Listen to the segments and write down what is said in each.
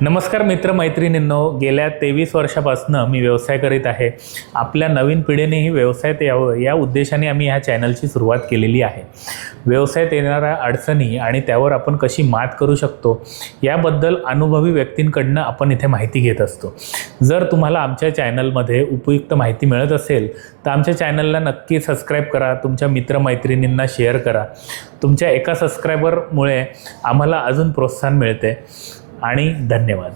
नमस्कार मित्रमैत्रिणींनो, गेल्या 23 वर्षापासून मी व्यवसाय करीत आहे. आपल्या नवीन पिढीनेही व्यवसायात यावं या उद्देशाने आम्ही ह्या चॅनलची सुरुवात केलेली आहे. व्यवसायात येणाऱ्या अडचणी आणि त्यावर आपण कशी मात करू शकतो याबद्दल अनुभवी व्यक्तींकडून आपण इथे माहिती घेत असतो. जर तुम्हाला आमच्या चॅनलमध्ये उपयुक्त माहिती मिळत असेल तर आमच्या चॅनलला नक्की सबस्क्राईब करा, तुमच्या मित्रमैत्रिणींना शेअर करा. तुमच्या एका सबस्क्रायबरमुळे आम्हाला अजून प्रोत्साहन मिळते आणि धन्यवाद.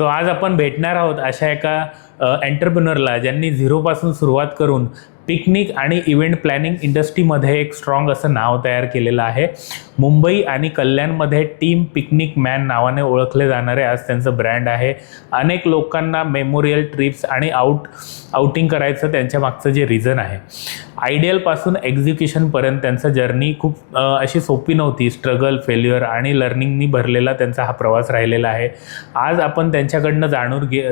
आज आपण भेटणार आहोत अशा एका एंटरप्रेन्युअरला ज्यांनी झिरोपासून सुरुवात करून पिकनिक आणि इव्हेंट प्लॅनिंग इंडस्ट्रीमध्ये एक स्ट्रॉंग असं नाव तयार केलेलं आहे. मुंबई आणि कल्याणमध्ये टीम पिकनिक मॅन नावाने ओळखले जाणारे आज त्यांचं ब्रँड आहे. अनेक लोकांना मेमोरियल ट्रिप्स आणि आउटिंग करायचं त्यांच्या मागचं जे रिझन आहे. आयडियलपासून एक्झिक्युशनपर्यंत त्यांचं जर्नी खूप अशी सोपी नव्हती. स्ट्रगल, फेल्युअर आणि लर्निंगनी भरलेला त्यांचा हा प्रवास राहिलेला आहे. आज आपण त्यांच्याकडनं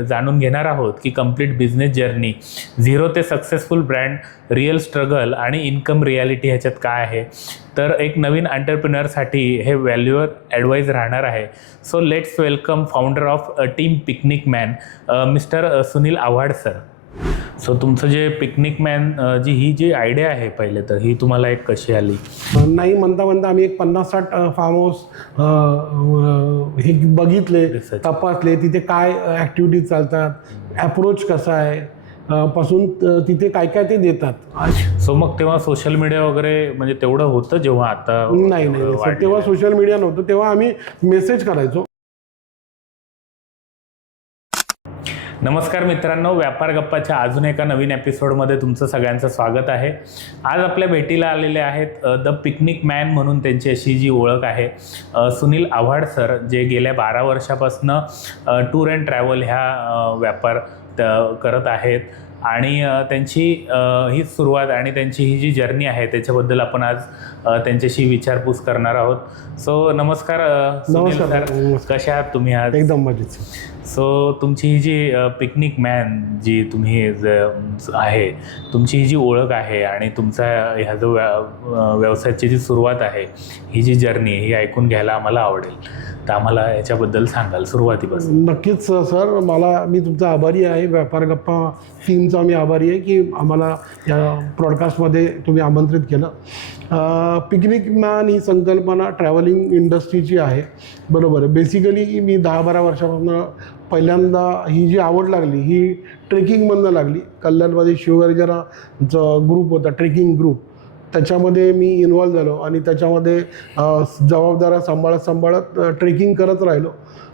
जाणून घेणार आहोत की कंप्लीट बिझनेस जर्नी, झिरो ते सक्सेसफुल ब्रँड, रिअल स्ट्रगल आणि इन्कम रियालिटी ह्याच्यात काय आहे. तर एक नवीन एंटरप्रेन्युअरसाठी हे व्हॅल्युअर ॲडवाईज राहणार आहे. So let's welcome founder of team picnic man, mister Sunil Awhad sir. तुमचं जे पिकनिक मॅन ही जी आयडिया आहे पहिले तर ही तुम्हाला एक कशी आली? नाही म्हणता आम्ही एक 50-60 फार्म हाऊस हे बघितले, तपासले, तिथे काय ॲक्टिव्हिटीज चालतात, ॲप्रोच कसा आहे पासून तिथे काय काय ते देतात. मग तेव्हा सोशल मीडिया वगैरे म्हणजे तेवढं होतं जेव्हा आता? नाही, तेव्हा सोशल मीडिया नव्हतं. तेव्हा आम्ही मेसेज करायचो. नमस्कार मित्रांनो, व्यापार गप्पाच्या अजून एका नवीन एपिसोडमध्ये तुमचं सगळ्यांचं स्वागत आहे. आज आपल्या भेटीला आलेले आहेत द पिकनिक मॅन म्हणून त्यांची अशी जी ओळख आहे, सुनील आव्हाड सर, जे गेल्या 12 वर्षापासून टूर अँड ट्रॅव्हल ह्या व्यापार करत आहेत. आणि त्यांची ही सुरुवात आणि त्यांची ही जी जर्नी आहे त्याच्याबद्दल आपण आज त्यांच्याशी विचारपूस करणार आहोत. नमस्कार सुनील सर, कशा आहात तुम्ही आज? एकदम मजेत. तुमची ही जी पिकनिक मॅन जी तुम्ही आहे, तुमची ही जी ओळख आहे आणि तुमचा ह्या जो व्यवसायाची जी सुरुवात आहे, ही जी जर्नी ही ऐकून घ्यायला आम्हाला आवडेल. तर आम्हाला याच्याबद्दल सांगाल सुरुवातीपासून? नक्कीच सर, मी तुमचा आभारी आहे. व्यापार गप्पा टीमचा मी आभारी आहे की आम्हाला या ब्रॉडकास्टमध्ये तुम्ही आमंत्रित केलं. पिकनिक मॅन ही संकल्पना ट्रॅव्हलिंग इंडस्ट्रीची आहे, बरोबर आहे. बेसिकली मी 10-12 वर्षापासून पहिल्यांदा ही जी आवड लागली ही ट्रेकिंगमधनं लागली. कल्याणमध्ये शिवगर्जनाचा ग्रुप होता, ट्रेकिंग ग्रुप, त्याच्यामध्ये मी इन्व्हॉल्व झालो आणि त्याच्यामध्ये जबाबदाऱ्या सांभाळत ट्रेकिंग करत राहिलो.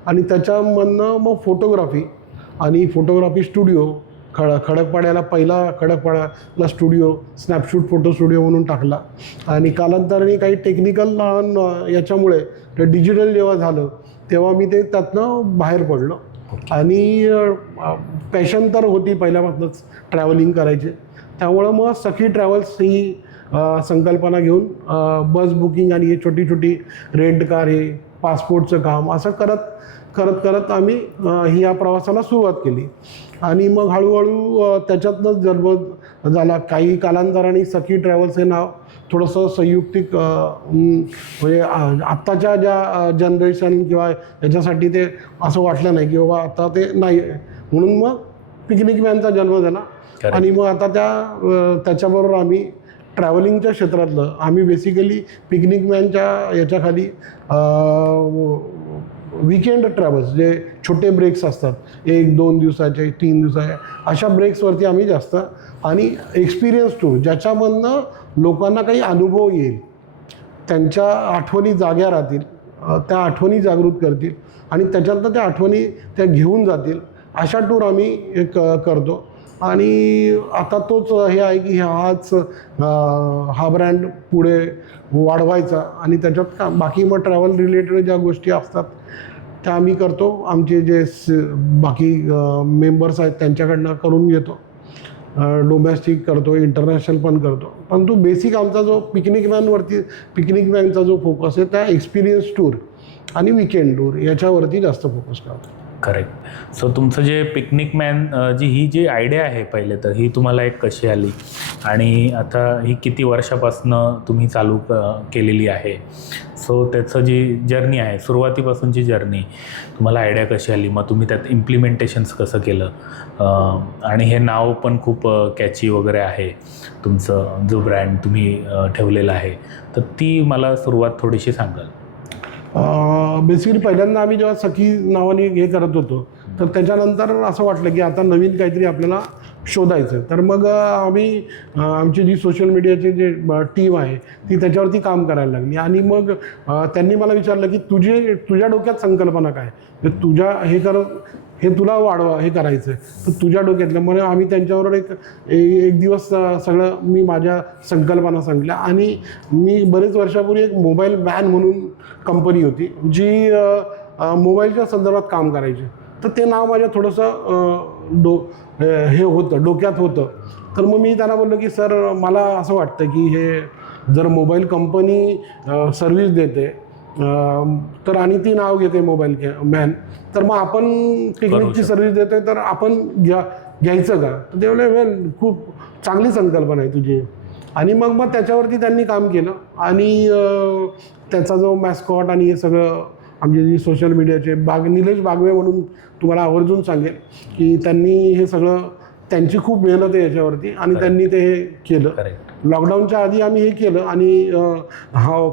आणि त्याच्यामधनं मग फोटोग्राफी स्टुडिओ खडकपाड्याला, पहिला खडकपाड्याला स्टुडिओ स्नॅपशूट फोटो स्टुडिओ म्हणून टाकला. आणि कालांतराने काही टेक्निकल याच्यामुळे ते डिजिटल जेव्हा झालं तेव्हा मी ते त्यातनं बाहेर पडलो. आणि पॅशन तर होती पहिल्यापासूनच ट्रॅव्हलिंग करायचे. त्यामुळं मग सखी ट्रॅव्हल्स ही संकल्पना घेऊन बस बुकिंग आणि हे छोटी रेंट कार, हे पासपोर्टचं काम असं करत आम्ही या प्रवासाला सुरुवात केली. आणि मग हळूहळू त्याच्यातनंच जन्म झाला. काही कालांतराने सखी ट्रॅव्हल्स हे नाव थोडंसं संयुक्तिक म्हणजे आत्ताच्या ज्या जनरेशन किंवा याच्यासाठी ते असं वाटलं नाही की बाबा आता ते नाही, म्हणून मग पिकनिक मॅनचा जन्म झाला. आणि मग आता त्याच्याबरोबर आम्ही ट्रॅव्हलिंगच्या क्षेत्रातलं आम्ही बेसिकली पिकनिक मॅनच्या याच्याखाली वीकेंड ट्रॅव्हल्स, जे छोटे ब्रेक्स असतात, 1-2 दिवसाचे, 3 दिवसाचे, अशा ब्रेक्सवरती आम्ही जास्त, आणि एक्सपिरियन्स टूर ज्याच्यामधनं लोकांना काही अनुभव येईल, त्यांच्या आठवणी जाग्या राहतील, त्या आठवणी जागृत करतील आणि त्याच्यातनं त्या आठवणी त्या घेऊन जातील, अशा टूर आम्ही करतो. आणि आता तोच हे आहे की हा ब्रँड पुढे वाढवायचा आणि त्याच्यात बाकी मग ट्रॅव्हल रिलेटेड ज्या गोष्टी असतात त्या आम्ही करतो. आमचे जे बाकी मेंबर्स आहेत त्यांच्याकडनं करून घेतो. डोमेस्टिक करतो, इंटरनॅशनल पण करतो. परंतु बेसिक आमचा जो पिकनिक मॅनचा जो फोकस आहे त्या एक्सपिरियन्स टूर आणि वीकेंड टूर याच्यावरती जास्त फोकस करतो. करेक्ट. सो तुमचं जे पिकनिक मॅन ही जी आयडिया आहे पहिले तर ही तुम्हाला एक कशी आली आणि आता ही किती वर्षापासनं तुम्ही चालू केलेली आहे? सो त्याचं जी जर्नी आहे सुरुवातीपासूनची जर्नी तुम्हाला आयडिया कशी आली, मग तुम्ही त्यात इम्प्लिमेंटेशन्स कसं केलं, आणि हे नाव पण खूप कॅची वगैरे आहे तुमचं जो ब्रँड तुम्ही ठेवलेला आहे, तर ती मला सुरुवात थोडीशी सांगाल? बेसिकली पहिल्यांदा आम्ही जेव्हा सखी नावाने हे करत होतो तर त्याच्यानंतर असं वाटलं की आता नवीन काहीतरी आपल्याला शोधायचं. तर मग आम्ही आमची जी सोशल मीडियाची जे टीम आहे ती त्याच्यावरती काम करायला लागली आणि मग त्यांनी मला विचारलं की तुझ्या डोक्यात संकल्पना काय, तुझ्या हे तुला वाढवा हे करायचं आहे तर तुझ्या डोक्यातलं. म्हणून आम्ही त्यांच्याबरोबर एक दिवस सगळं मी माझ्या संकल्पना सांगितल्या आणि मी बरेच वर्षापूर्वी एक मोबाईल मॅन म्हणून कंपनी होती जी मोबाईलच्या संदर्भात काम करायची. तर ते नाव माझ्या थोडंसं हे होतं डोक्यात होतं. तर मग मी त्यांना बोललो की सर मला असं वाटतं की हे जर मोबाईल कंपनी सर्व्हिस देते तर आणि ती नाव घेते मोबाईल मॅन, तर मग आपण पिकनिकची सर्व्हिस देतोय तर आपण घ्यायचं का? तर ते बोलले वेल खूप चांगली संकल्पना आहे तुझी. आणि मग त्याच्यावरती त्यांनी काम केलं आणि त्याचा जो मॅस्कॉट आणि हे सगळं आमचे जे सोशल मीडियाचे निलेश बागवे म्हणून तुम्हाला आवर्जून सांगेल की त्यांनी हे सगळं त्यांची खूप मेहनत आहे याच्यावरती आणि त्यांनी ते हे केलं. लॉकडाऊनच्या आधी आम्ही हे केलं आणि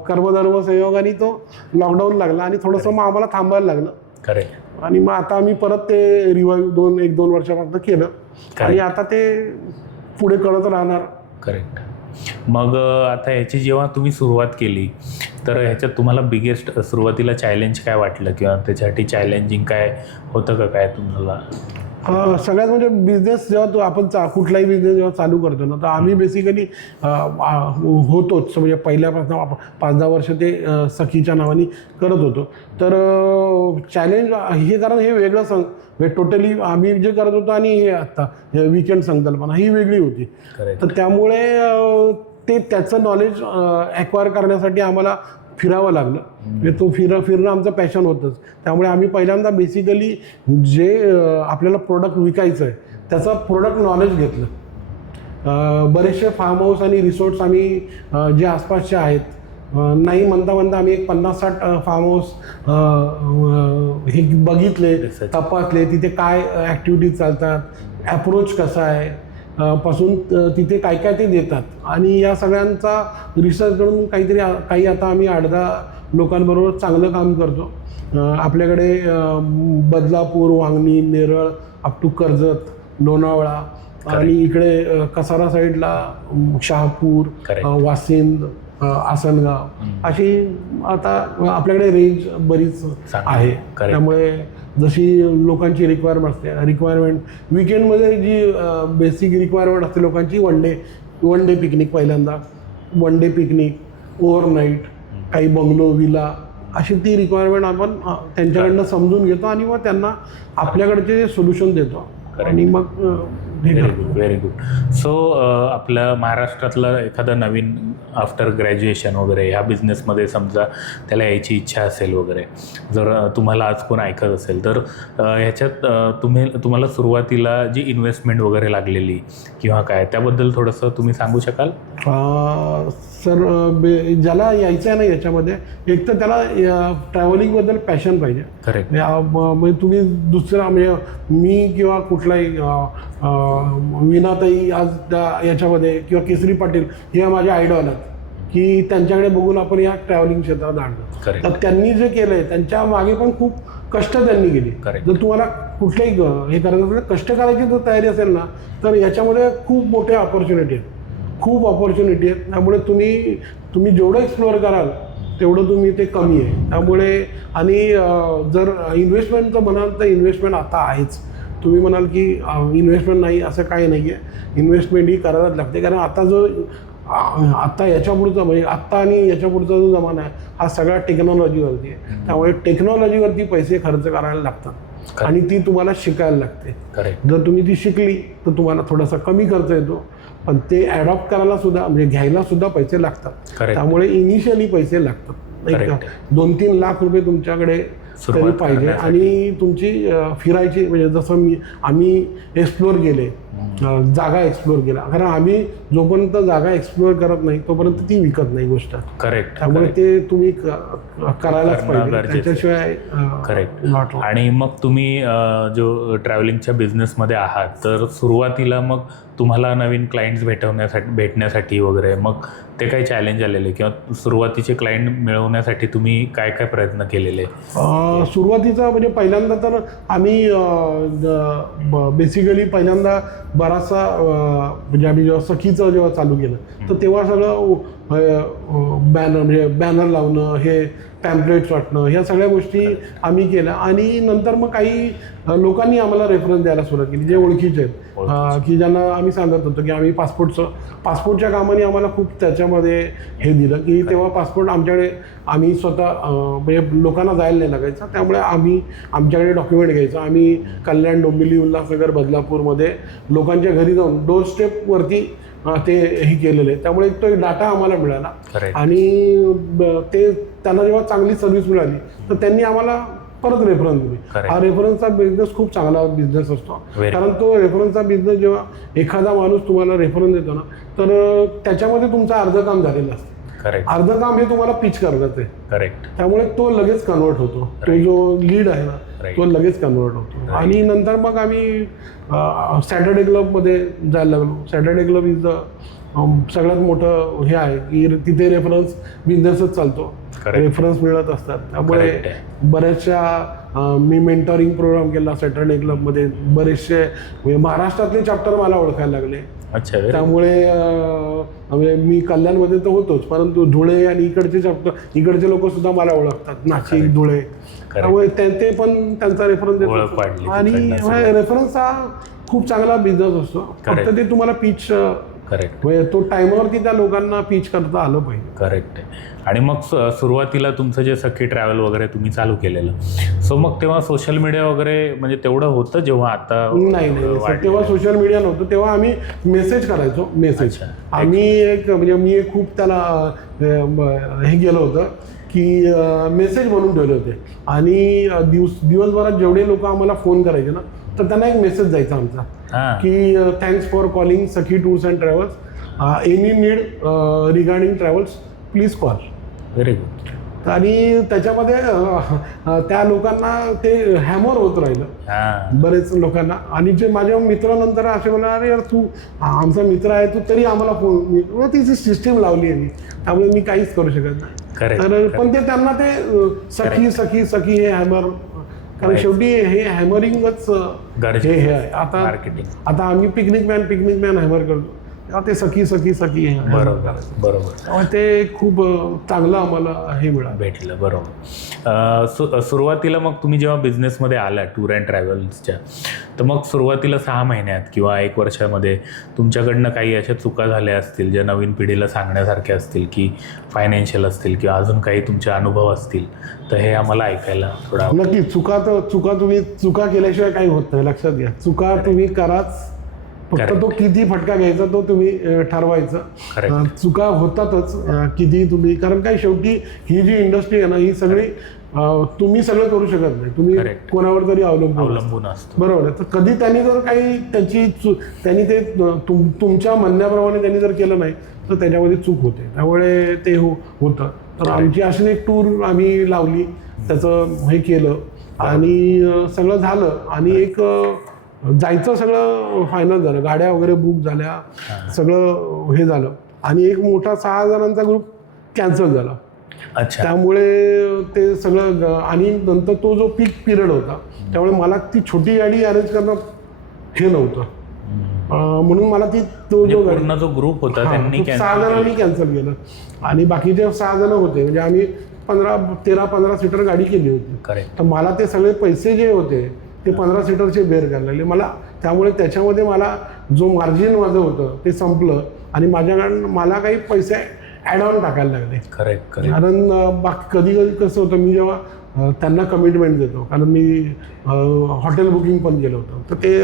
कर्मधर्म संयोगाने तो लॉकडाऊन लागला आणि थोडंसं मग आम्हाला थांबायला लागलं. आणि मग आता आम्ही परत ते रिवाईव्ह 1-2 वर्षापर्यंत केलं आणि आता ते पुढे करत राहणार. करेक्ट. मग आता ह्याची जेव्हा तुम्ही सुरुवात केली तर ह्याच्यात तुम्हाला बिगेस्ट सुरुवातीला चॅलेंज काय वाटलं किंवा त्याच्यासाठी चॅलेंजिंग काय होतं का काय तुम्हाला? सगळ्यात म्हणजे बिझनेस जेव्हा आपण कुठलाही बिझनेस जेव्हा चालू करतो ना तर आम्ही बेसिकली होतोच म्हणजे पहिल्यापासून 5-10 वर्ष ते सखीच्या नावाने करत होतो. तर चॅलेंज हे कारण हे वेगळं टोटली आम्ही जे करत होतो आणि हे आत्ता वीकेंड संकल्पना ही वेगळी होती. तर त्यामुळे त्याचं नॉलेज ॲक्वायर करण्यासाठी आम्हाला फिरावं लागलं. म्हणजे तो फिरणं आमचं पॅशन होतंच. त्यामुळे आम्ही पहिल्यांदा बेसिकली जे आपल्याला प्रोडक्ट विकायचं आहे त्याचं प्रोडक्ट नॉलेज घेतलं. बरेचसे फार्म हाऊस आणि रिसॉर्ट्स आम्ही जे आसपासचे आहेत नाही म्हणता आम्ही एक 50-60 फार्म हाऊस हे बघितले, तपासले, तिथे काय ॲक्टिव्हिटीज चालतात, ॲप्रोच कसा आहे पासून तिथे काय काय ते देतात आणि या सगळ्यांचा रिसर्च करून काही आता आम्ही 8-10 लोकांबरोबर चांगलं काम करतो. आपल्याकडे बदलापूर, वांगणी, नेरळ, अप टू कर्जत, लोणावळा आणि इकडे कसारा साईडला शहापूर, वासिंद, आसनगाव अशी आता आपल्याकडे रेंज बरीच आहे. त्यामुळे जशी लोकांची रिक्वायरमेंट विकेंडमध्ये जी बेसिक रिक्वायरमेंट असते लोकांची वन डे पिकनिक, पहिल्यांदा वन डे पिकनिक, ओव्हरनाईट, काही बंगलो, विला अशी ती रिक्वायरमेंट आपण त्यांच्याकडनं समजून घेतो आणि मग त्यांना आपल्याकडचे सोल्युशन देतो आणि मग व्हेरी गुड. सो आपल्या महाराष्ट्रातलं एखादं नवीन आफ्टर ग्रॅज्युएशन वगैरे ह्या बिझनेसमध्ये समजा त्याला यायची इच्छा असेल वगैरे, जर तुम्हाला आज कोण ऐकत असेल तर ह्याच्यात तुम्हाला सुरुवातीला जी इन्व्हेस्टमेंट वगैरे लागलेली किंवा काय त्याबद्दल थोडंसं तुम्ही सांगू शकाल? सर ज्याला यायचं आहे ना याच्यामध्ये एक तर त्याला ट्रॅव्हलिंगबद्दल पॅशन पाहिजे. करेक्ट. म्हणजे तुम्ही दुसरा म्हणजे मी किंवा कुठलाही विनाताई आज याच्यामध्ये किंवा केसरी पाटील हे माझे आयडॉल आहेत की त्यांच्याकडे बघून आपण या ट्रॅव्हलिंग क्षेत्रात आणतो. तर त्यांनी जे केलं आहे त्यांच्या मागे पण खूप कष्ट त्यांनी केली. जर तुम्हाला कुठल्याही हे करायचं असेल कष्ट करायची जर तयारी असेल ना तर याच्यामध्ये खूप मोठ्या ऑपॉर्च्युनिटी आहेत, खूप ऑपॉर्च्युनिटी आहेत. त्यामुळे तुम्ही जेवढं एक्सप्लोअर कराल तेवढं तुम्ही ते कमी आहे. त्यामुळे आणि जर इन्व्हेस्टमेंटचं म्हणाल तर इन्व्हेस्टमेंट आता आहेच. तुम्ही म्हणाल की इन्व्हेस्टमेंट नाही असं काही नाही आहे, इन्व्हेस्टमेंट ही करायलाच लागते. कारण आता याच्यापुढचा म्हणजे आत्ता आणि याच्यापुढचा जो जमाना आहे हा सगळा टेक्नॉलॉजीवरती आहे. त्यामुळे टेक्नॉलॉजीवरती पैसे खर्च करायला लागतात आणि ती तुम्हाला शिकायला लागते. जर तुम्ही ती शिकली तर तुम्हाला थोडासा कमी खर्च येतो, पण ते ॲडॉप्ट करायला सुद्धा म्हणजे घ्यायला सुद्धा पैसे लागतात. त्यामुळे इनिशियली पैसे लागतात. 2-3 लाख रुपये तुमच्याकडे तरी पाहिजे. आणि तुमची फिरायची म्हणजे जसं आम्ही एक्सप्लोअर केले, जागा एक्सप्लोअर केला, कारण आम्ही जोपर्यंत जागा एक्सप्लोअर करत नाही तोपर्यंत ती विकत नाही गोष्ट. करेक्ट. त्यामुळे ते तुम्ही करायलाच पाहिजे, त्याच्याशिवाय करेक्ट. आणि मग तुम्ही जो ट्रॅव्हलिंगच्या बिझनेसमध्ये आहात, तर सुरुवातीला मग तुम्हाला नवीन क्लायंट्स भेटण्यासाठी वगैरे मग ते काही चॅलेंज आलेले किंवा सुरुवातीचे क्लायंट मिळवण्यासाठी तुम्ही काय काय प्रयत्न केलेले? सुरुवातीचा म्हणजे पहिल्यांदा तर आम्ही बेसिकली पहिल्यांदा बराचसा म्हणजे आम्ही जेव्हा सखीचं जेव्हा चालू केलं तर तेव्हा सगळं बॅनर लावणं, हे पॅम्पलेट्स वाटणं, ह्या सगळ्या गोष्टी आम्ही केल्या. आणि नंतर मग काही लोकांनी आम्हाला रेफरन्स द्यायला सुरुवात केली, जे ओळखीचे आहेत, की ज्यांना आम्ही सांगत होतो की आम्ही पासपोर्टच्या कामाने आम्हाला खूप त्याच्यामध्ये हे दिलं, की तेव्हा पासपोर्ट आम्ही स्वतः म्हणजे लोकांना जायला नाही लागायचं, त्यामुळे आम्ही आमच्याकडे डॉक्युमेंट घ्यायचं. आम्ही कल्याण, डोंबिवली, उल्हासनगर, बदलापूरमध्ये लोकांच्या घरी जाऊन डोर स्टेपवरती ते हे केलेलं आहे. त्यामुळे तो एक डाटा आम्हाला मिळाला. आणि ते त्यांना जेव्हा चांगली सर्व्हिस मिळाली तर त्यांनी आम्हाला परत रेफरन्स दिली. हा रेफरन्सचा बिझनेस खूप चांगला बिझनेस असतो, कारण तो रेफरन्सचा बिझनेस जेव्हा एखादा माणूस तुम्हाला रेफरन्स देतो ना, तर त्याच्यामध्ये तुमचं अर्धं काम झालेलं असतं. अर्धं काम हे तुम्हाला पिच करायचं आहे. करेक्ट. त्यामुळे तो लगेच कन्वर्ट होतो, तो जो लीड आहे ना तो लगेच कन्वर्ट होतो. आणि नंतर मग आम्ही सॅटर्डे क्लबमध्ये जायला लागलो. सॅटर्डे क्लब इज सगळ्यात मोठं हे आहे की तिथे रेफरन्स बिझनेसच चालतो, रेफरन्स मिळत असतात. त्यामुळे बऱ्याचशा मी मेंटॉरिंग प्रोग्राम केला सॅटर्डे क्लबमध्ये. बरेचसे महाराष्ट्रातले चॅप्टर मला ओळखायला लागले. अच्छा. त्यामुळे मी कल्याणमध्ये तर होतोच, परंतु धुळे आणि इकडचे लोक सुद्धा मला ओळखतात, नाशिक, धुळे. त्यामुळे ते पण त्यांचा रेफरन्स देतो. आणि रेफरन्स हा खूप चांगला बिझनेस असतो, फक्त ते तुम्हाला पिच तो टाइमवरती त्या लोकांना पिच करता आलं पाहिजे. करेक्ट आहे. आणि मग सुरुवातीला तुमचं जे सखी ट्रॅव्हल वगैरे तुम्ही चालू केलेलं, सो मग तेव्हा सोशल मीडिया वगैरे म्हणजे तेवढं होतं जेव्हा आता? नाही, तेव्हा सोशल मीडिया नव्हतं. तेव्हा आम्ही मेसेज करायचो. आम्ही म्हणजे मी खूप त्याला हे गेलो होतं की मेसेज बनवून ठेवले होते. आणि दिवसभरात जेवढे लोक आम्हाला फोन करायचे ना, तर त्यांना एक मेसेज जायचा आमचा की thanks for calling Sakhi tours and travels, any need regarding travels please call. Very good. आणि त्याच्यामध्ये त्या लोकांना ते हॅमर होत राहिलं बरेच लोकांना. आणि जे माझ्या मित्रानंतर असे म्हणा, अरे यार तू आमचा मित्र आहे, तू तरी आम्हाला फोन, तिची सिस्टीम लावली आहे मी, त्यामुळे मी काहीच करू शकत नाही. तर पण ते त्यांना ते सखी सखी सखी हे हॅमर, कारण शेवटी हे हॅमरिंगच हे आहे. आता आम्ही पिकनिक मॅन हॅमर करतो, ते सखी सखी सखी. बरोबर. ते खूप चांगलं आम्हाला हे भेटलं. बरोबर. सुरुवातीला मग तुम्ही जेव्हा बिझनेसमध्ये आला टूर अँड ट्रॅव्हल्सच्या, तर मग सुरुवातीला 6 महिन्यात किंवा 1 वर्षामध्ये तुमच्याकडनं काही अशा चुका झाल्या असतील ज्या नवीन पिढीला सांगण्यासारख्या असतील, की फायनान्शियल असतील किंवा अजून काही तुमचे अनुभव असतील, तर हे आम्हाला ऐकायला थोडा. नक्की. चुका केल्याशिवाय काही होत नाही, लक्षात घ्या. चुका तुम्ही कराच, फक्त तो किती फटका घ्यायचा तो तुम्ही ठरवायचं. चुका होतातच किती तुम्ही, कारण काय शेवटी ही जी इंडस्ट्री आहे ना, ही सगळी तुम्ही सगळं करू शकत नाही, तुम्ही कोणावर तरी अवलंबून असतो. बरोबर आहे. तर कधी त्यांनी जर काही त्यांनी ते तुमच्या म्हणण्याप्रमाणे त्यांनी जर केलं नाही तर त्याच्यामध्ये चूक होते. त्यामुळे ते होतं. तर आमची अशी एक टूर आम्ही लावली, त्याचं हे केलं आणि सगळं झालं. आणि एक जायचं सगळं फायनल झालं, गाड्या वगैरे बुक झाल्या, सगळं हे झालं. आणि एक मोठा 6 जणांचा ग्रुप कॅन्सल झाला. त्यामुळे ते सगळं. आणि नंतर तो जो पीक पिरियड होता, त्यामुळे मला ती छोटी गाडी अरेंज करणं हे नव्हतं, म्हणून मला तो जो ग्रुप होता त्यांनी 6 जणांनी कॅन्सल केलं. आणि बाकीचे 6 जण होते, म्हणजे आम्ही 13-15 सीटर गाडी केली होती. तर मला ते सगळे पैसे जे होते ते 15 सीटरचे बेअर करायला लागले मला. त्यामुळे त्याच्यामध्ये मला जो मार्जिन माझं होतं ते संपलं. आणि माझ्याकडून मला काही पैसे ॲड ऑन टाकायला लागले. कारण कधी कसं होतं, मी जेव्हा त्यांना कमिटमेंट देतो, कारण मी हॉटेल बुकिंग पण केलं होतं, तर ते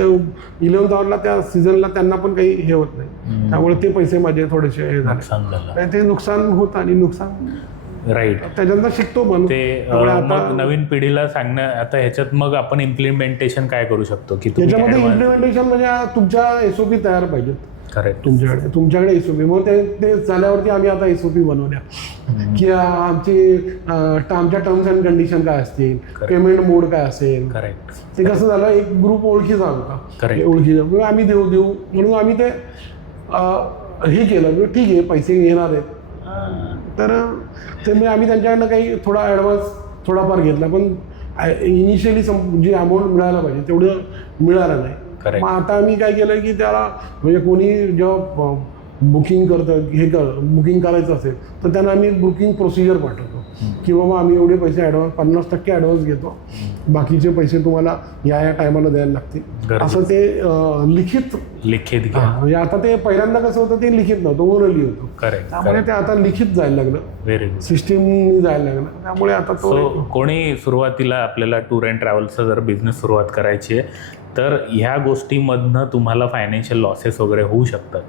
11th आवरला त्या सीझनला त्यांना पण काही हे होत नाही. त्यामुळे ते पैसे माझे थोडेसे हे झाले, ते नुकसान होतं. आणि नुकसान राईट. त्याच्यानंतर शिकतो पण ते त्यामुळे मग नवीन पिढीला सांगणं आता ह्याच्यात मग आपण इम्प्लिमेंटेशन काय करू शकतो की त्याच्यामध्ये इम्प्लिमेंटेशन म्हणजे तुमच्या SOP तयार पाहिजेत करेक्ट. तुमच्याकडे SOP. मग ते झाल्यावरती आम्ही आता SOP बनवल्या की आमच्या टर्म्स अँड कंडिशन काय असतील, पेमेंट मोड काय असेल. करेक्ट. ते कसं झालं, एक ग्रुप ओळखीचा होता, Correct. ओळखीचा आम्ही देऊ म्हणून आम्ही ते हे केलं. ठीक आहे, पैसे येणार आहेत तर ते म्हणजे आम्ही त्यांच्याकडनं काही थोडा ॲडव्हान्स थोडाफार घेतला, पण इनिशियली जी अमाऊंट मिळायला पाहिजे तेवढं मिळालं नाही. Correct. मग आता आम्ही काय केलं की त्याला म्हणजे कोणी जेव्हा बुकिंग करतं बुकिंग करायचं असेल तर त्यांना आम्ही बुकिंग प्रोसिजर पाठवतो की बाबा आम्ही एवढे पैसे ॲडव्हान्स 50% ॲडव्हान्स घेतो, बाकीचे पैसे तुम्हाला या टायमाला द्यायला लागतील. असं ते लिखित म्हणजे आता ते पहिल्यांदा कसं होतं ते लिखित नव्हतं, ओरली होतं. करेक्ट. त्यामुळे ते आता लिखित जायला लागलं, व्हेरी गुड. सिस्टीमनी जायला लागलं. त्यामुळे आता तो कोणी सुरुवातीला आपल्याला टूर अँड ट्रॅव्हल्सचा जर बिझनेस सुरुवात करायची आहे तर ह्या गोष्टीमधनं तुम्हाला फायनान्शियल लॉसेस वगैरे होऊ शकतात.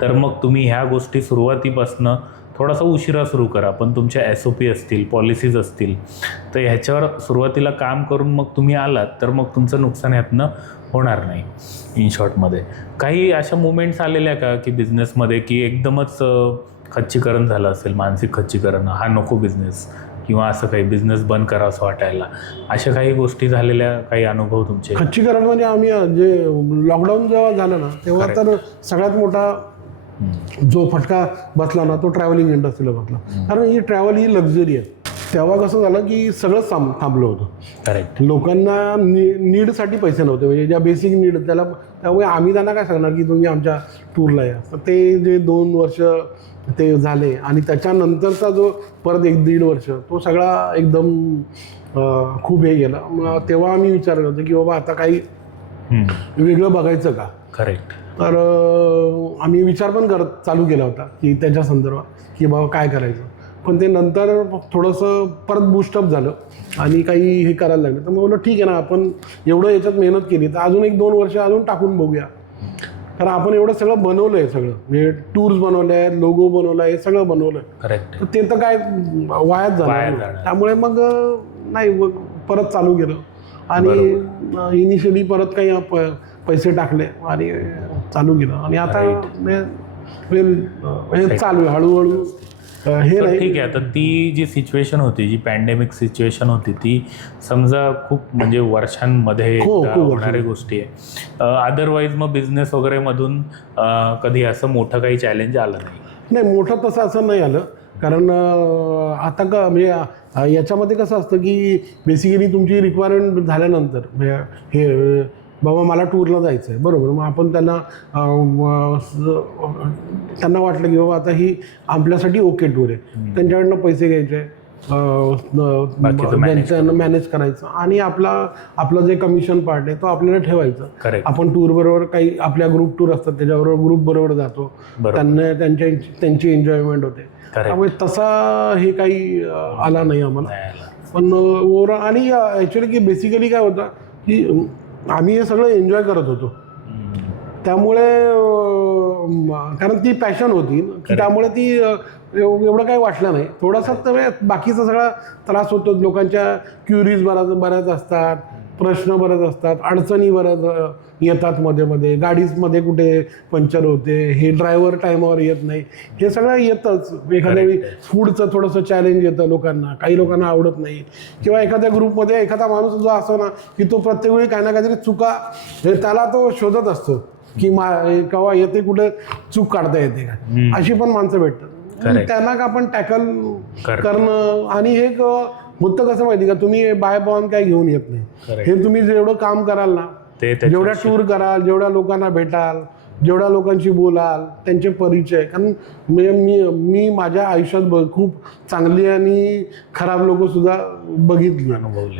तर मग तुम्ही ह्या गोष्टी सुरुवातीपासनं थोडासा उशिरा सुरू करा, पण तुमच्या SOP असतील, पॉलिसीज असतील तर ह्याच्यावर सुरुवातीला काम करून मग तुम्ही आलात तर मग तुमचं नुकसान ह्यातनं होणार नाही. इन शॉर्टमध्ये काही अशा मुवमेंट्स आलेल्या का की बिझनेसमध्ये की एकदमच खच्चीकरण झालं असेल, मानसिक खच्चीकरण, हा नको बिझनेस, किंवा असं काही बिझनेस बंद करावं असं वाटायला, अशा काही गोष्टी झालेल्या, काही अनुभव तुमचे? खच्चीकरण म्हणजे आम्ही जे लॉकडाऊन जेव्हा झालं ना तेव्हा तर सगळ्यात मोठा जो फटका बसला ना तो ट्रॅव्हलिंग इंडस्ट्रीला बसला. कारण ही ट्रॅव्हल ही लक्झरी आहे. तेव्हा कसं झालं की सगळंच थांबलं होतं. करेक्ट. लोकांना नीडसाठी पैसे नव्हते, म्हणजे ज्या बेसिक नीड त्यामुळे आम्ही त्यांना काय सांगणार की तुम्ही आमच्या टूरला या. तर ते जे 2 वर्ष ते झाले आणि त्याच्यानंतरचा जो परत 1-1.5 वर्ष तो सगळा एकदम खूप हे गेला. मग तेव्हा आम्ही विचार करतो की बाबा आता काही वेगळं बघायचं का. करेक्ट. तर आम्ही विचार पण चालू केला होता की त्याच्या संदर्भात की बाबा काय करायचं. पण ते नंतर थोडंसं परत बूस्टअप झालं आणि काही हे करायला लागलं. तर मग बोललो ठीक आहे ना, आपण एवढं याच्यात मेहनत केली तर अजून 1-2 वर्ष अजून टाकून बघूया. कारण आपण एवढं सगळं बनवलं आहे, सगळं म्हणजे टूर्स बनवले आहेत, लोगो बनवलं आहे, हे सगळं बनवलं आहे. करेक्ट. तर ते तर काय वायाच झालं. त्यामुळे मग नाही, मग परत चालू केलं आणि इनिशियली परत काही पैसे टाकले आणि चालू केलं आणि आता चालू आहे हळूहळू. हे नाही ठीक आहे. आता ती जी सिच्युएशन होती, जी पॅन्डेमिक सिच्युएशन होती, ती समजा खूप म्हणजे वर्षांमध्ये होणारी गोष्टी आहे. अदरवाईज मग बिझनेस वगैरे मधून कधी असं मोठं काही चॅलेंज आलं नाही. मोठं तसं असं नाही आलं. कारण आता म्हणजे याच्यामध्ये कसं असतं की बेसिकली तुमची रिक्वायरमेंट झाल्यानंतर म्हणजे हे बाबा मला टूरला जायचं आहे, बरोबर. मग आपण त्यांना वाटलं की बाबा आता ही आपल्यासाठी ओके टूर आहे, त्यांच्याकडनं पैसे घ्यायचे, त्यांच्यानं मॅनेज करायचं आणि आपलं जे कमिशन पार्ट आहे तो आपल्याला ठेवायचं. आपण टूर बरोबर काही आपल्या ग्रुप टूर असतात त्याच्याबरोबर ग्रुप बरोबर जातो, त्यांना त्यांची एन्जॉयमेंट होते. त्यामुळे तसा हे काही आला नाही आम्हाला. पण ओव्हरऑल आणि ॲक्च्युली की बेसिकली काय होतं की आम्ही हे सगळं एन्जॉय करत होतो. त्यामुळे कारण ती पॅशन होती की त्यामुळे ती एवढं काही वाटलं नाही. थोडासा तर बाकीचा सगळा त्रास होतो. लोकांच्या क्युरीज बऱ्याच असतात, प्रश्न बरेच असतात, अडचणी बऱ्याच येतात मध्ये गाडीमध्ये कुठे पंक्चर होते, हे ड्रायव्हर टायमावर येत नाही, हे सगळं येतंच. एखाद्या वेळी फूडचं थोडंसं चॅलेंज येतं लोकांना, काही लोकांना आवडत नाही. किंवा एखाद्या ग्रुपमध्ये एखादा माणूस जो असतो ना की तो प्रत्येक वेळी काही ना काहीतरी चुका त्याला तो शोधत असतो की केव्हा येते कुठे चूक काढता येते का. अशी पण माणसं भेटतात. त्यांना का आपण टॅकल करणं. आणि हे होतं कसं माहिती का, तुम्ही बाय बॉन काही घेऊन येत नाही. हे तुम्ही जेवढं काम कराल ना, जेवढ्या टूर कराल, जेवढ्या लोकांना भेटाल, जेवढ्या लोकांशी बोलाल, त्यांचे परिचय. कारण म्हणजे मी माझ्या आयुष्यात खूप चांगली आणि खराब लोकंसुद्धा बघितली.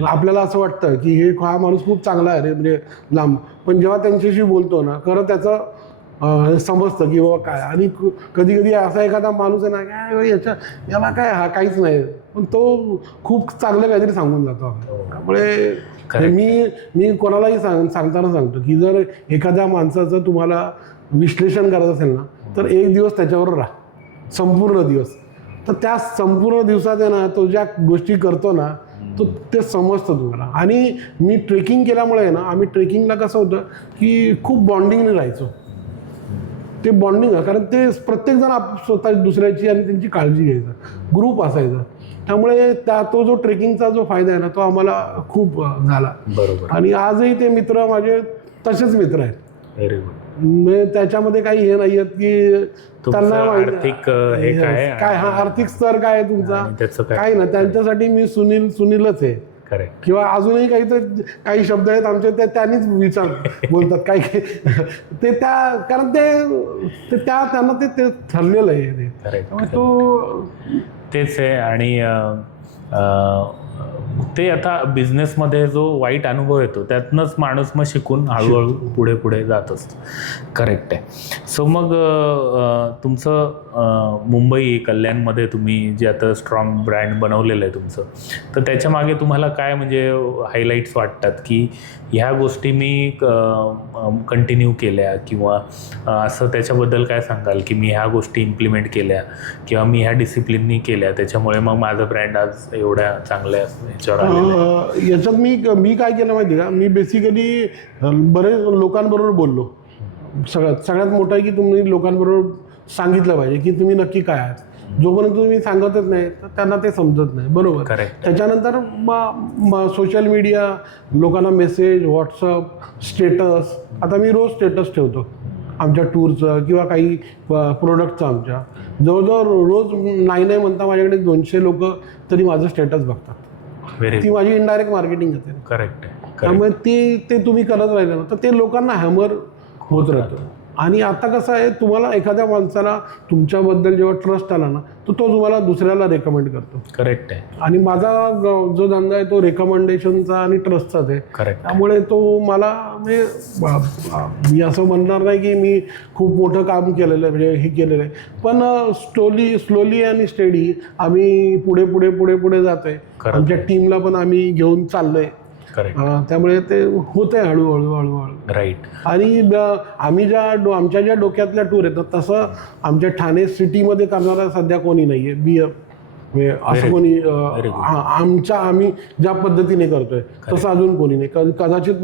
आपल्याला असं वाटतं की हा माणूस खूप चांगला आहे रे, म्हणजे लांब. पण जेव्हा त्यांच्याशी बोलतो ना खरं त्याचं समजतं की बाबा काय. आणि कधी कधी असा एखादा माणूस आहे ना काय याला काय हा काहीच नाही, पण तो खूप चांगलं काहीतरी सांगून जातो. त्यामुळे मी कोणालाही सांगताना सांगतो की जर एखाद्या माणसाचं तुम्हाला विश्लेषण करायचं असेल ना तर एक दिवस त्याच्यावर राहा, संपूर्ण दिवस. तर त्या संपूर्ण दिवसात आहे ना तो ज्या गोष्टी करतो ना तो ते समजतं तुम्हाला. आणि मी ट्रेकिंग केल्यामुळे आहे ना, आम्ही ट्रेकिंगला कसं होतं की खूप बॉन्डिंगने राहायचो. ते बॉन्डिंग आहे कारण ते प्रत्येकजण स्वतः दुसऱ्याची आणि त्यांची काळजी घ्यायचा, ग्रुप असायचा. त्यामुळे तो जो ट्रेकिंगचा जो फायदा आहे ना तो आम्हाला खूप झाला. बरोबर. आणि आजही ते मित्र माझे तसेच मित्र आहेत. Very good. म्हणजे त्याच्यामध्ये काही हे नाही आहेत की त्यांना आर्थिक हे काय हा आर्थिक स्तर काय आहे तुमचा, त्याचं काय ना, त्यांच्यासाठी मी सुनीलच आहे. करेक्ट. किंवा अजूनही काही शब्द आहेत आमचे ते त्यांनीच विचार बोलतात काही ते त्या कारण ते त्यांना ते ठरलेलं आहे. करेक्ट. तो तेच आहे. आणि ते आता बिझनेसमध्ये जो वाईट अनुभव येतो त्यातनंच माणूस मग शिकून हळूहळू पुढे पुढे जात असतो. करेक्ट आहे. सो मग तुमचं मुंबई कल्याणमध्ये तुम्ही जे आता स्ट्रॉंग ब्रँड बनवलेलं आहे तुमचं, तर त्याच्या मागे तुम्हाला काय म्हणजे हायलाईट्स वाटतात की ह्या गोष्टी मी कंटिन्यू केल्या, किंवा असं त्याच्याबद्दल काय सांगाल की मी ह्या गोष्टी इम्प्लिमेंट केल्या किंवा मी ह्या डिसिप्लिननी केल्या त्याच्यामुळे मग माझं ब्रँड आज एवढ्या चांगल्या ह्याच्यावर आलेलं? याच्यात मी काय केलं माहिती का, मी बेसिकली बरेच लोकांबरोबर बोललो. सगळ्यात मोठं आहे की तुम्ही लोकांबरोबर सांगितलं पाहिजे की तुम्ही नक्की काय आहात. जोपर्यंत तुम्ही सांगतच नाही तर त्यांना ते समजत नाही. बरोबर. त्याच्यानंतर सोशल मीडिया, लोकांना मेसेज, व्हॉट्सअप, स्टेटस. आता मी रोज स्टेटस ठेवतो आमच्या टूरचं किंवा काही प्रोडक्टचं. आमच्या जवळजवळ रोज नाही म्हणता माझ्याकडे 200 लोक तरी माझं स्टेटस बघतात. ती माझी इनडायरेक्ट मार्केटिंग होते. करेक्ट. त्यामुळे ते तुम्ही करत राहिले ना तर ते लोकांना हॅमर होत राहतं. आणि आता कसं आहे, तुम्हाला एखाद्या माणसाला तुमच्याबद्दल जेव्हा ट्रस्ट आला ना तर तो तुम्हाला दुसऱ्याला रेकमेंड करतो. करेक्ट आहे. आणि माझा जो धंदा आहे तो रेकमेंडेशनचा आणि ट्रस्टचाच आहे. करेक्ट. त्यामुळे तो मला म्हणजे मी असं म्हणणार नाही की मी खूप मोठं काम केलेलं आहे, म्हणजे हे केलेलं आहे, पण स्लोली आणि स्टेडी आम्ही पुढे जात आहे. आमच्या टीमला पण आम्ही घेऊन चाललोय. त्यामुळे ते होत आहे हळूहळू. राईट. आणि आमच्या ज्या डोक्यातल्या टूर आहेत तसं आमच्या ठाणे सिटीमध्ये करणारा सध्या कोणी नाहीये. असं कोणी आम्ही ज्या पद्धतीने करतोय तसं अजून कोणी नाही. कदाचित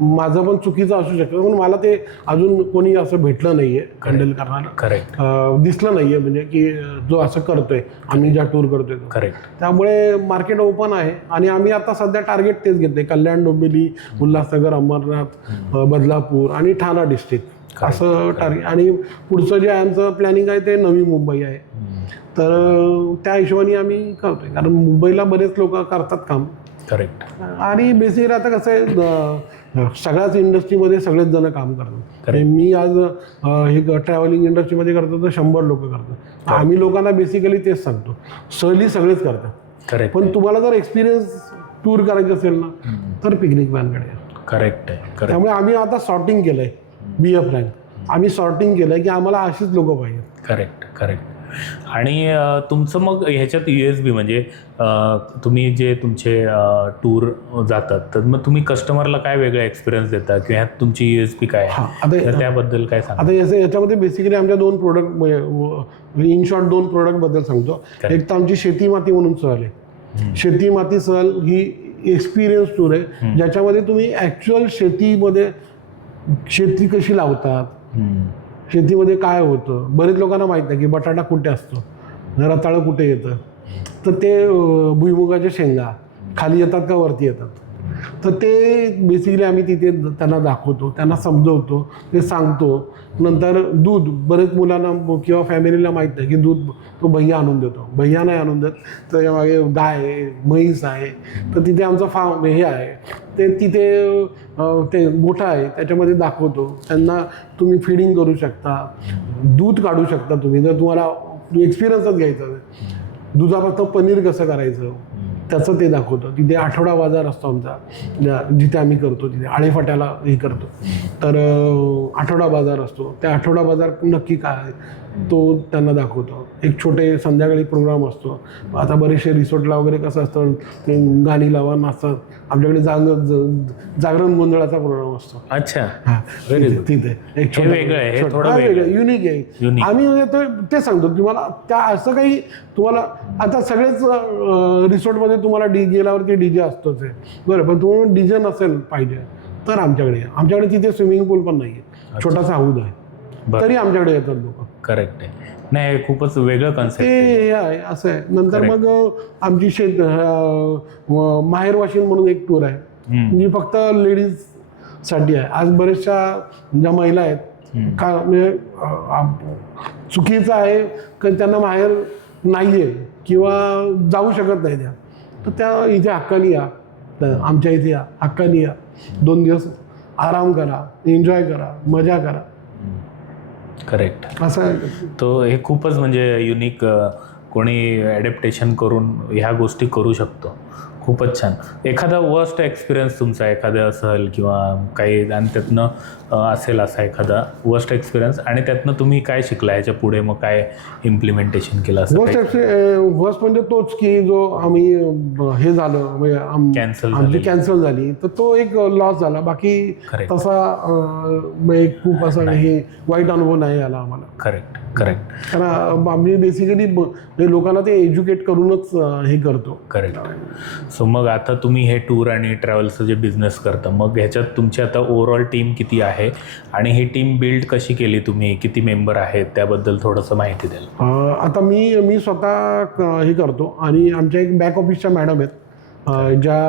माझं पण चुकीचं असू शकतं, पण मला ते अजून कोणी असं भेटलं नाहीये हँडल करणारं. करेक्ट. दिसलं नाहीये म्हणजे की जो असं करतोय आम्ही ज्या टूर करतोय. करेक्ट. त्यामुळे मार्केट ओपन आहे. आणि आम्ही आता सध्या टार्गेट तेच घेतले, कल्याण, डोंबिवली, उल्हासनगर, अंबरनाथ, बदलापूर आणि ठाणा डिस्ट्रिक्ट असं टार्गेट. आणि पुढचं जे आमचं प्लॅनिंग आहे ते नवी मुंबई आहे. तर त्या हिशोबाने आम्ही करतोय, कारण मुंबईला बरेच लोक करतात काम. करेक्ट. आणि बेसिकली आता कसं आहे, सगळ्याच इंडस्ट्रीमध्ये सगळेच जण काम करतात. मी आज हे ट्रॅव्हलिंग इंडस्ट्रीमध्ये करतो तर 100 लोक करतात. आम्ही लोकांना बेसिकली तेच सांगतो, सहली सगळेच करतात. करेक्ट. पण तुम्हाला जर एक्सपिरियन्स टूर करायची असेल ना तर पिकनिक व्हॅनकडे. करेक्ट आहे. त्यामुळे आम्ही आता सॉर्टिंग केलंय. BF रँक आम्ही सॉर्टिंग केलंय की आम्हाला अशीच लोक पाहिजेत. करेक्ट. आणि तुमचं मग ह्याच्यात USB म्हणजे तुम्ही जे तुमचे टूर जातात तर मग तुम्ही कस्टमरला काय वेगळा एक्सपिरियन्स देता किंवा ह्यात तुमची USP काय आहे, तर त्याबद्दल काय सांगा. आता याच्यामध्ये बेसिकली आमच्या 2 प्रोडक्ट, इन शॉर्ट 2 प्रोडक्टबद्दल सांगतो. एक तर आमची शेती माती म्हणून सहल आहे. शेती माती सहल ही एक्सपिरियन्स टूर आहे, ज्याच्यामध्ये तुम्ही ॲक्च्युअल शेतीमध्ये शेती कशी लावतात, शेतीमध्ये काय होतं. बरेच लोकांना माहीत नाही की बटाटा कुठे असतो, रताळं कुठे येतं. तर ते भुईमुगाच्या शेंगा खाली येतात का वरती येतात. तर ते बेसिकली आम्ही तिथे त्यांना दाखवतो, त्यांना समजवतो, ते सांगतो. नंतर दूध, बरेच मुलांना किंवा फॅमिलीला माहीत नाही की दूध तो भैया आणून देतो. भैया नाही आणून देत, त्याच्यामागे गाय आहे, म्हैस आहे. तर तिथे आमचं फार्म हे आहे, ते तिथे ते गोठा आहे, त्याच्यामध्ये दाखवतो. त्यांना तुम्ही फिडिंग करू शकता, दूध काढू शकता तुम्ही, जर तुम्हाला एक्सपिरियन्सच घ्यायचा आहे. दुधापासून पनीर कसं करायचं त्याचं ते दाखवतं. तिथे आठवडा बाजार असतो आमचा, जिथे आम्ही करतो तिथे आळेफाट्याला हे करतो. तर आठवडा बाजार असतो. त्या आठवडा बाजार नक्की काय आहे तो त्यांना दाखवतो. एक छोटे संध्याकाळी प्रोग्राम असतो. आता बरेचसे रिसॉर्टला वगैरे कसं असतं, ते गाणी लावा नाचतात. आमच्याकडे जागरण गोंधळाचा प्रोग्राम असतो. अच्छा. तिथे एक हे वेगळं आहे, हे थोडं वेगळं आहे. युनिक आहे. Unique. आम्ही म्हणजे ते सांगतो तुम्हाला, त्या असं काही तुम्हाला आता सगळेच रिसॉर्टमध्ये तुम्हाला गेल्यावरती डीजे असतोच आहे, बरं, पण तुम्हाला डीजे नसेल पाहिजे तर आमच्याकडे तिथे स्विमिंग पूल पण नाही आहे, छोटासा हौद आहे, बरं. तरी आमच्याकडे येतात लोक. करेक्ट आहे. नाही, हे खूपच वेगळं कन्सेप्ट ते हे आहे, असं आहे. नंतर मग आमची माहेर वाशिम म्हणून एक टूर आहे, जी फक्त लेडीजसाठी आहे. आज बऱ्याचशा ज्या महिला आहेत का म्हणजे चुकीचं आहे की त्यांना माहेर नाही आहे किंवा जाऊ शकत नाही तर त्या इथे हक्कानी या, आमच्या इथे या, हक्कानी या. 2 दिवस आराम करा, एन्जॉय करा, मजा करा. करेक्ट. असं आहे. तो हे खूपच म्हणजे युनिक, कोणी ॲडॅप्टेशन करून ह्या गोष्टी करू शकतो. खूपच छान. एखादा वर्स्ट एक्सपिरियन्स तुमचा एखादा असेल किंवा काही, आणि त्यातनं असेल असा एखादा वर्स्ट एक्सपिरियन्स, आणि त्यातनं तुम्ही काय शिकला, ह्याच्या पुढे मग काय इम्प्लिमेंटेशन केलं असं? वर्स्ट म्हणजे तोच की जो आम्ही हे झालं म्हणजे आमची कॅन्सल झाली, तर तो एक लॉस झाला. बाकी तसा एक खूप असा हे वाईट अनुभव नाही आला आम्हाला. करेक्ट. कारण आम्ही बेसिकली लोकांना ते एज्युकेट करूनच हे करतो. करेक्ट. सो मग आता तुम्ही हे टूर आणि ट्रॅव्हल्सचं जे बिझनेस करता, मग ह्याच्यात तुमची आता ओव्हरऑल टीम किती आहे आणि ही टीम बिल्ड कशी केली तुम्ही, किती मेंबर आहेत, त्याबद्दल थोडंसं माहिती द्याल? आता मी स्वतः हे करतो आणि आमच्या एक बॅक ऑफिसच्या मॅडम आहेत ज्या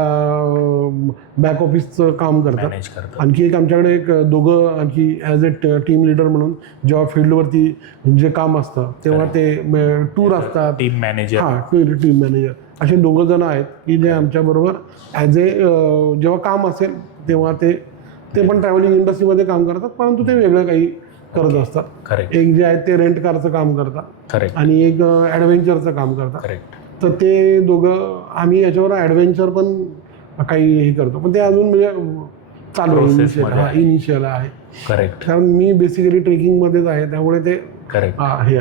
बॅक ऑफिसचं काम करतात. आणखी एक आमच्याकडे एक दोघं आणखी ॲज ए टीम लीडर म्हणून जेव्हा फील्डवरती जे काम असतं तेव्हा ते टूर असतात, टीम मॅनेजर. टीम मॅनेजर असे 2 जण आहेत की जे आमच्याबरोबर ॲज ए जेव्हा काम असेल तेव्हा ते पण ट्रॅव्हलिंग इंडस्ट्रीमध्ये काम करतात, परंतु ते वेगळं काही करत असतात. करेक्ट. एक जे आहे ते रेंट कारचं काम करतात. करेक्ट. आणि एक ॲडव्हेंचरचं काम करतात. करेक्ट. तर ते दोघं, आम्ही याच्यावर ॲडव्हेंचर पण काही हे करतो, पण ते अजून म्हणजे चालू आहे, इनिशियल आहे. करेक्ट. कारण मी बेसिकली ट्रेकिंगमध्येच आहे, त्यामुळे ते करेक्ट. हे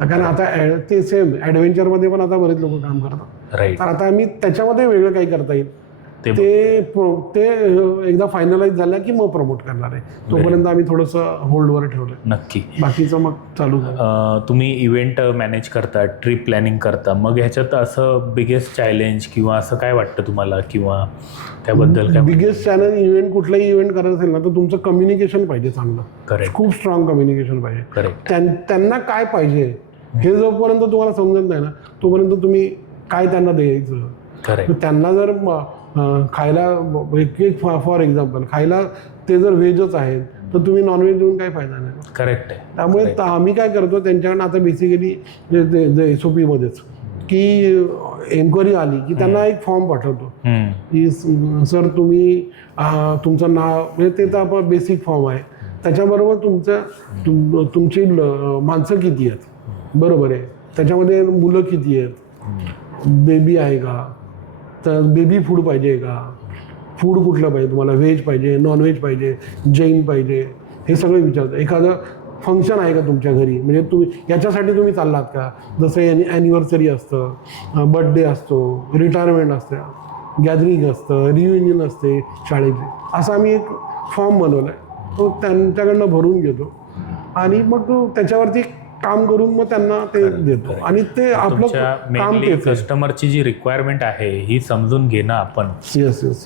कारण आता ते सेम ॲडव्हेंचरमध्ये पण आता बरेच लोक काम करतात. राईट. तर आता आम्ही त्याच्यामध्ये वेगळं काही करता येईल ते एकदा फायनलाइज झालं की मग प्रमोट करणार आहे. तोपर्यंत आम्ही थोडंसं होल्डवर ठेवलं. नक्की. बाकीचं मग चालू झालं. तुम्ही इव्हेंट मॅनेज करता, ट्रिप प्लॅनिंग करता, मग ह्याच्यात असं बिगेस्ट चॅलेंज किंवा असं काय वाटतं तुम्हाला, किंवा त्याबद्दल काय? बिगेस्ट चॅलेंज इव्हेंट, कुठलाही इव्हेंट करायचं असेल ना तर तुमचं कम्युनिकेशन पाहिजे चांगलं. करेक्ट. खूप स्ट्रॉंग कम्युनिकेशन पाहिजे. करेक्ट. त्यांना काय पाहिजे हे जोपर्यंत तुम्हाला समजत नाही ना तोपर्यंत तुम्ही काय त्यांना द्यायचं. करेक्ट. त्यांना जर खायला एक फॉर एक्झाम्पल खायला ते जर व्हेजच आहेत तर तुम्ही नॉनव्हेज देऊन काही फायदा नाही. करेक्ट आहे. त्यामुळे आम्ही काय करतो त्यांच्याकडनं आता बेसिकली जे SOP मध्येच की एन्क्वायरी आली की त्यांना एक फॉर्म पाठवतो की सर तुम्ही तुमचं नाव, म्हणजे ते तर आपण बेसिक फॉर्म आहे, त्याच्याबरोबर तुमची माणसं किती आहेत, बरोबर आहे, त्याच्यामध्ये मुलं किती आहेत, बेबी आहे का, तर बेबी फूड पाहिजे का, फूड कुठलं पाहिजे तुम्हाला, व्हेज पाहिजे, नॉनव्हेज पाहिजे, जैन पाहिजे, हे सगळं विचारतं. एखादं फंक्शन आहे का तुमच्या घरी, म्हणजे याच्यासाठी तुम्ही चाललात का, जसं ॲनिव्हर्सरी असतं, बर्थडे असतो, रिटायरमेंट असतं, गॅदरिंग असतं, रियुनियन असते शाळेची, असा आम्ही एक फॉर्म बनवला आहे. तो त्यांच्याकडनं भरून घेतो आणि मग त्याच्यावरती काम करून मग त्यांना ते देतो. आणि ते आपलं काम तेच, कस्टमरची जी रिक्वायरमेंट आहे ही समजून घेणं आपण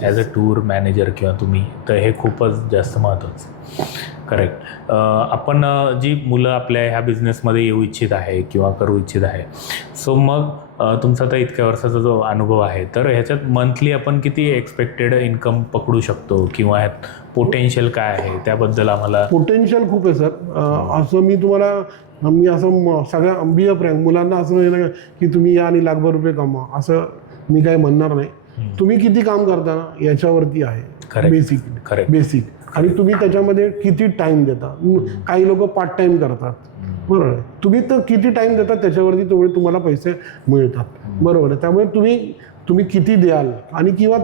ॲज अ टूर मॅनेजर किंवा तुम्ही, तर हे खूपच जास्त महत्त्वाचं. करेक्ट. आपण जी मुलं आपल्या ह्या बिझनेसमध्ये येऊ इच्छित आहे किंवा करू इच्छित आहे, सो मग तुमचा तर इतक्या वर्षाचा जो अनुभव आहे, तर ह्याच्यात मंथली आपण किती एक्सपेक्टेड इन्कम पकडू शकतो किंवा ह्यात पोटेन्शियल काय आहे त्याबद्दल आम्हाला? पोटेन्शियल खूप आहे सर. असं मी असं सगळ्या मुलांना असं नाही की तुम्ही या आणि लाखभर रुपये कमवा, असं मी काय म्हणणार नाही. तुम्ही किती काम करता ना याच्यावरती आहे बेसिक, आणि तुम्ही त्याच्यामध्ये किती टाईम देता. काही लोक पार्ट टाईम करतात, बरोबर आहे, तुम्ही तर किती टाईम देतात त्याच्यावरती तेवढे तुम्हाला पैसे मिळतात, बरोबर आहे. त्यामुळे तुम्ही किती द्याल आणि किंवा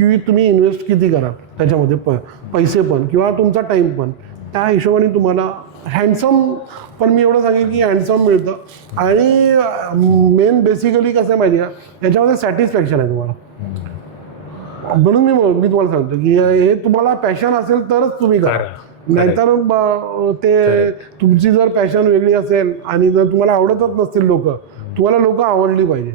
तुम्ही इन्व्हेस्ट किती कराल त्याच्यामध्ये पैसे पण किंवा तुमचा टाईम पण, त्या हिशोबाने तुम्हाला हँडसम, पण मी एवढं सांगेन की हँडसम मिळतं. आणि मेन बेसिकली कसं आहे माहिती आहे का, याच्यामध्ये सॅटिस्फॅक्शन आहे तुम्हाला. म्हणून मी तुम्हाला सांगतो की हे तुम्हाला पॅशन असेल तरच तुम्ही करा. नाहीतर ते तुमची जर पॅशन वेगळी असेल आणि जर तुम्हाला आवडतच नसतील लोक, तुम्हाला लोक आवडली पाहिजे.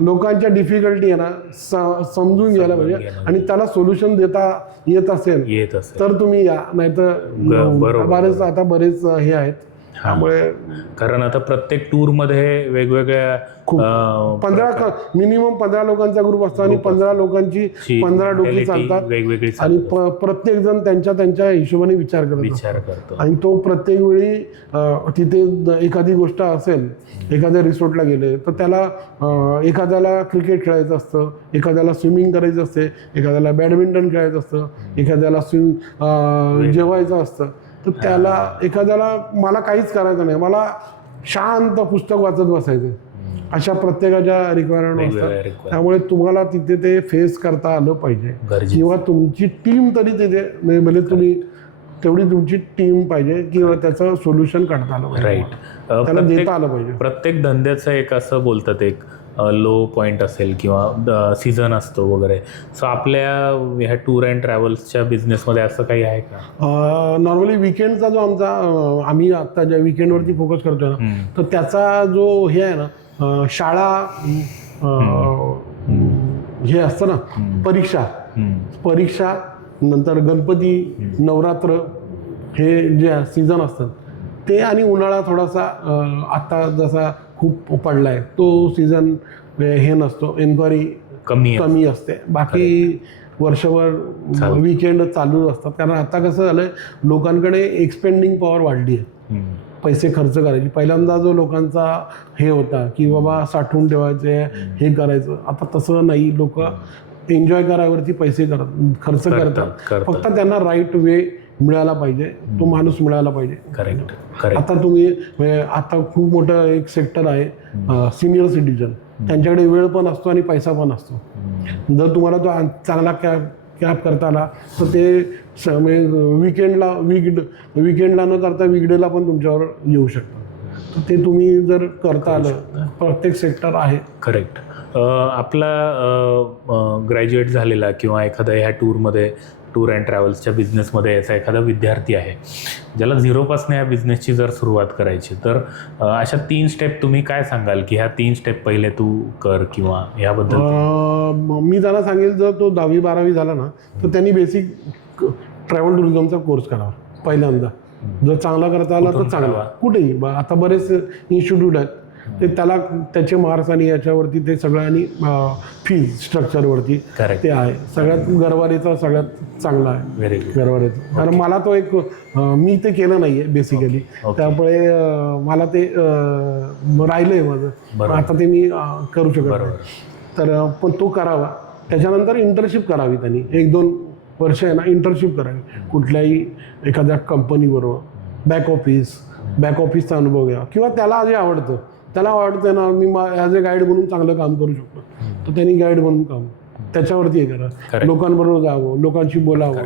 लोकांच्या डिफिकल्टी आहे ना समजून घ्यायला पाहिजे आणि त्याला सोल्युशन देता येत असेल तर तुम्ही या. नाहीतर बरेच हे आहेत. त्यामुळे कारण आता प्रत्येक टूर मध्ये वेगवेगळ्या मिनिमम 15 लोकांचा ग्रुप असतो आणि 15 लोकांची 15 डोकी चालतात वेगवेगळी आणि प्रत्येक जण त्यांच्या हिशोबाने विचार करतो. आणि तो प्रत्येक वेळी तिथे एखादी गोष्ट असेल, एखाद्या रिसॉर्टला गेले तर त्याला एखाद्याला क्रिकेट खेळायचं असतं, एखाद्याला स्विमिंग करायचं असते, एखाद्याला बॅडमिंटन खेळायचं असतं, एखाद्याला जेवायचं असतं. तर त्याला एखाद्याला मला काहीच करायचं नाही, मला शांत पुस्तक वाचत बसायचं, अशा प्रत्येकाच्या रिक्वायरमेंट असतात. त्यामुळे तुम्हाला तिथे ते फेस करता आलं पाहिजे किंवा तुमची टीम तरी तिथे म्हणजे तुम्ही तेवढी तुमची टीम पाहिजे किंवा त्याचं सोल्युशन काढता आलं पाहिजे. राईट. त्याला देता आलं पाहिजे. प्रत्येक धंद्याचं एक असं बोलतात एक लो पॉईंट असेल किंवा सीझन असतो वगैरे. सो आपल्या ह्या टूर अँड ट्रॅव्हल्सच्या बिझनेसमध्ये असं काही आहे का? नॉर्मली विकेंडचा जो आम्ही आता ज्या विकेंडवरती फोकस करतोय ना, तर त्याचा जो हे आहे ना, शाळा हे असतं ना, परीक्षा नंतर गणपती, नवरात्र हे जे सीझन असतात ते, आणि उन्हाळा थोडासा आता जसा खूप पडला आहे तो सीझन हे नसतो, एन्क्वायरी कमी असते. बाकी वर्षभर विकेंड चालू असतात. कारण आता कसं झालंय, लोकांकडे एक्सपेंडिंग पॉवर वाढली आहे, पैसे खर्च करायची. पहिल्यांदा जो लोकांचा हे होता की बाबा साठवून ठेवायचे, हे करायचं, आता तसं नाही. लोक एन्जॉय करावरती पैसे खर्च करतात. फक्त त्यांना राईट वे मिळाला पाहिजे, तो माणूस मिळाला पाहिजे. करेक्ट. आता आता खूप मोठं एक सेक्टर आहे सिनियर सिटीजन, त्यांच्याकडे वेळ पण असतो आणि पैसा पण असतो. जर तुम्हाला तो चांगला कॅब करता आला तर ते विकेंडला न करता वीकडेला पण तुमच्यावर येऊ शकतं. तर ते तुम्ही जर करता आलं, प्रत्येक सेक्टर आहे. करेक्ट. आपला ग्रॅज्युएट झालेला किंवा एखादा ह्या टूर अँड ट्रॅव्हल्सच्या बिझनेसमध्ये याचा एखादा विद्यार्थी आहे ज्याला झिरोपासून या बिझनेसची जर सुरुवात करायची, तर अशा 3 स्टेप तुम्ही काय सांगाल की ह्या 3 स्टेप पहिले तू कर किंवा ह्याबद्दल? मी त्याला सांगेल, जर तो 10वी-12वी झाला ना तर त्यांनी बेसिक ट्रॅव्हल टुरिझमचा कोर्स करावा पहिल्यांदा. जर चांगला करता आला तर चांगला, कुठेही. आता बरेच इन्स्टिट्यूट आहेत, ते त्याला त्याचे मार्क्स आणि याच्यावरती ते सगळं, आणि फीज स्ट्रक्चरवरती ते आहे. सगळ्यात गरवारेचा सगळ्यात चांगला आहे. Very good. गरवारेचा. कारण मला तो मी ते केलं नाही आहे बेसिकली, त्यामुळे मला ते राहिलंय माझं. आता ते मी करू शकत नाही. तर पण तो करावा. त्याच्यानंतर इंटर्नशिप करावी त्यांनी, 1-2 वर्ष आहे ना इंटर्नशिप करावी कुठल्याही एखाद्या कंपनीबरोबर. बॅक ऑफिसचा अनुभव घ्या किंवा त्याला जे आवडतं, त्याला वाटतं ना मी ॲज अ गाईड म्हणून चांगलं काम करू शकतो, तर त्यांनी गाईड म्हणून काम त्याच्यावरती हे करा. लोकांबरोबर जावं, लोकांशी बोलावं,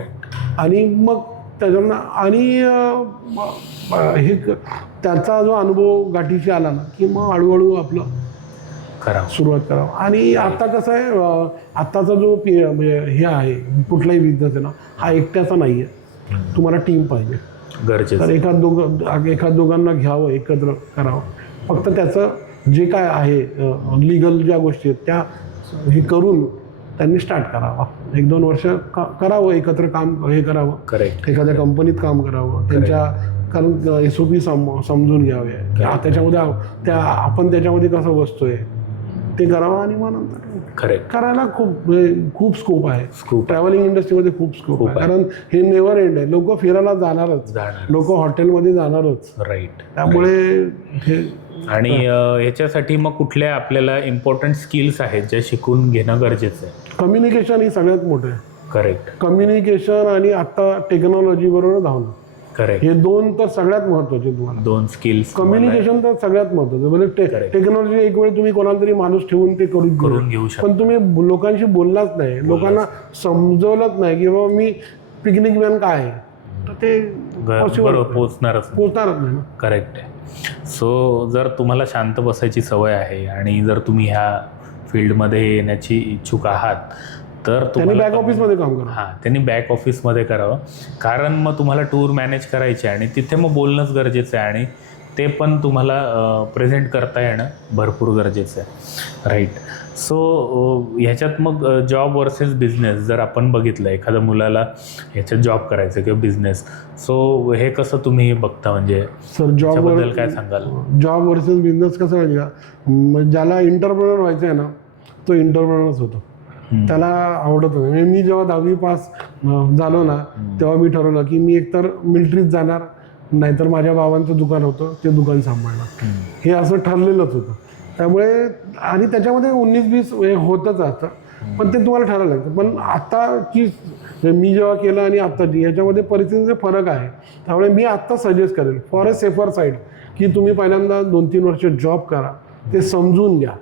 आणि मग त्याच्यानं आणि हे त्याचा जो अनुभव गाठीशी आला ना की मग हळूहळू आपलं सुरुवात करावं. आणि आता कसं आहे, आत्ताचा जो म्हणजे हे आहे कुठलाही बिझनेस आहे ना, हा एकट्याचा नाही आहे, तुम्हाला टीम पाहिजे गरजेचं. तर एखाद दोघांना घ्यावं, एकत्र करावं. फक्त त्याचं जे काय आहे लिगल ज्या गोष्टी आहेत त्या हे करून त्यांनी स्टार्ट करावा. 1-2 वर्ष करावं, एकत्र काम हे करावं. करेक्ट. एखाद्या कंपनीत काम करावं, त्यांच्या कारण SOP समजून घ्यावे, त्याच्यामध्ये आपण त्याच्यामध्ये कसं बसतोय ते करावं. आणि मग नंतर करायला खूप स्कोप आहे. ट्रॅव्हलिंग इंडस्ट्रीमध्ये खूप स्कोप आहे, कारण हे नेव्हर एंड आहे. लोक फिरायला जाणारच, लोक हॉटेलमध्ये जाणारच. राईट. त्यामुळे हे आणि ह्याच्यासाठी मग कुठल्या आपल्याला इम्पॉर्टंट स्किल्स आहेत ज्या शिकून घेणं गरजेचं आहे? कम्युनिकेशन ही सगळ्यात मोठं आहे. करेक्ट. कम्युनिकेशन आणि आता टेक्नॉलॉजी बरोबर धावणं. करेक्ट. हे 2 तर सगळ्यात महत्वाचे. तुम्हाला 2 स्किल्स. कम्युनिकेशन तर सगळ्यात महत्वाचं. म्हणजे टेक्नॉलॉजी एक वेळ तुम्ही कोणाला तरी माणूस ठेवून ते करून घेऊ शकता, पण तुम्ही लोकांशी बोललाच नाही, लोकांना समजवलंच नाही की बाबा मी पिकनिक मॅन काय आहे, तर ते पॉसिबल बरोबर पोचणारच पोचणारच नाही ना. करेक्ट आहे. सो जर तुम्हाला शांत बसायची सवय आहे आणि जर तुम्ही ह्या फील्डमध्ये येण्याची इच्छुक आहात तर त्यांनी बॅक ऑफिसमध्ये काम करा. हां, त्यांनी बॅक ऑफिसमध्ये करावं, कारण मग तुम्हाला टूर मॅनेज करायचे आणि तिथे मग बोलणंच गरजेचं आहे आणि ते पण तुम्हाला प्रेझेंट करता येणं भरपूर गरजेचं आहे. राईट. सो ह्याच्यात मग जॉब वर्सेस बिझनेस जर आपण बघितलं, एखाद्या मुलाला ह्याच्यात जॉब करायचं किंवा बिझनेस, सो हे कसं तुम्ही बघता, म्हणजे सर त्याबद्दल काय सांगाल? जॉब वर्सेस बिझनेस कसं माहिती का, ज्याला इंटरप्रेनर व्हायचं आहे ना तो इंटरप्रेनरच होतो. त्याला आवडत होतं. म्हणजे मी जेव्हा 10वी पास झालो ना तेव्हा मी ठरवलं की मी एकतर मिलिटरीत जाणार, नाहीतर माझ्या बाबांचं दुकान होतं ते दुकान सांभाळणार. हे असं ठरलेलंच होतं. त्यामुळे आणि त्याच्यामध्ये 19-20 होतच असतं, पण ते तुम्हाला ठरायला लागतं. पण आत्ताची मी जेव्हा केलं आणि आत्ताची याच्यामध्ये परिस्थितीचे फरक आहे. त्यामुळे मी आत्ता सजेस्ट करेल फॉर अ सेफर साईड की तुम्ही पहिल्यांदा 2-3 वर्ष जॉब करा, ते समजून घ्या.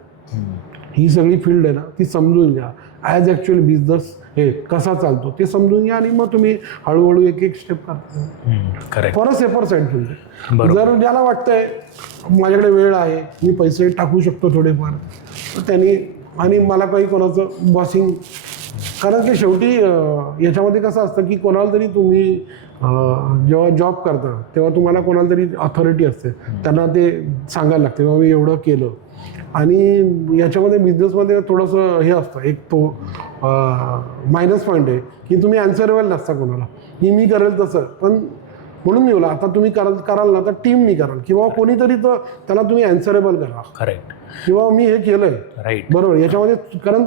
ही सगळी फील्ड आहे ना ती समजून घ्या. ॲज ॲक्च्युअल बिझनेस हे कसा चालतो ते समजून घ्या आणि मग तुम्ही हळूहळू एक स्टेप करता. फॉर अ सेफर साईड तुमचे. जर ज्याला वाटतंय माझ्याकडे वेळ आहे, मी पैसे टाकू शकतो थोडेफार, तर त्यांनी आणि मला काही कोणाचं बॉसिंग, कारण की शेवटी याच्यामध्ये कसं असतं की कोणाला तरी तुम्ही जेव्हा जॉब करता तेव्हा तुम्हाला कोणाला तरी अथॉरिटी असते, त्यांना ते सांगायला लागते बाबा मी एवढं केलं. आणि याच्यामध्ये बिझनेसमध्ये थोडंसं हे असतं, एक तो मायनस पॉईंट आहे की तुम्ही ॲन्सरेबल नसता कोणाला, की मी करेल तसं. पण म्हणून मी बोला आता तुम्ही कराल ना तर टीमनी कराल किंवा कोणीतरी तर त्याला तुम्ही ॲन्सरेबल करा. करेक्ट. किंवा मी हे केलंय राईट, बरोबर, याच्यामध्ये कारण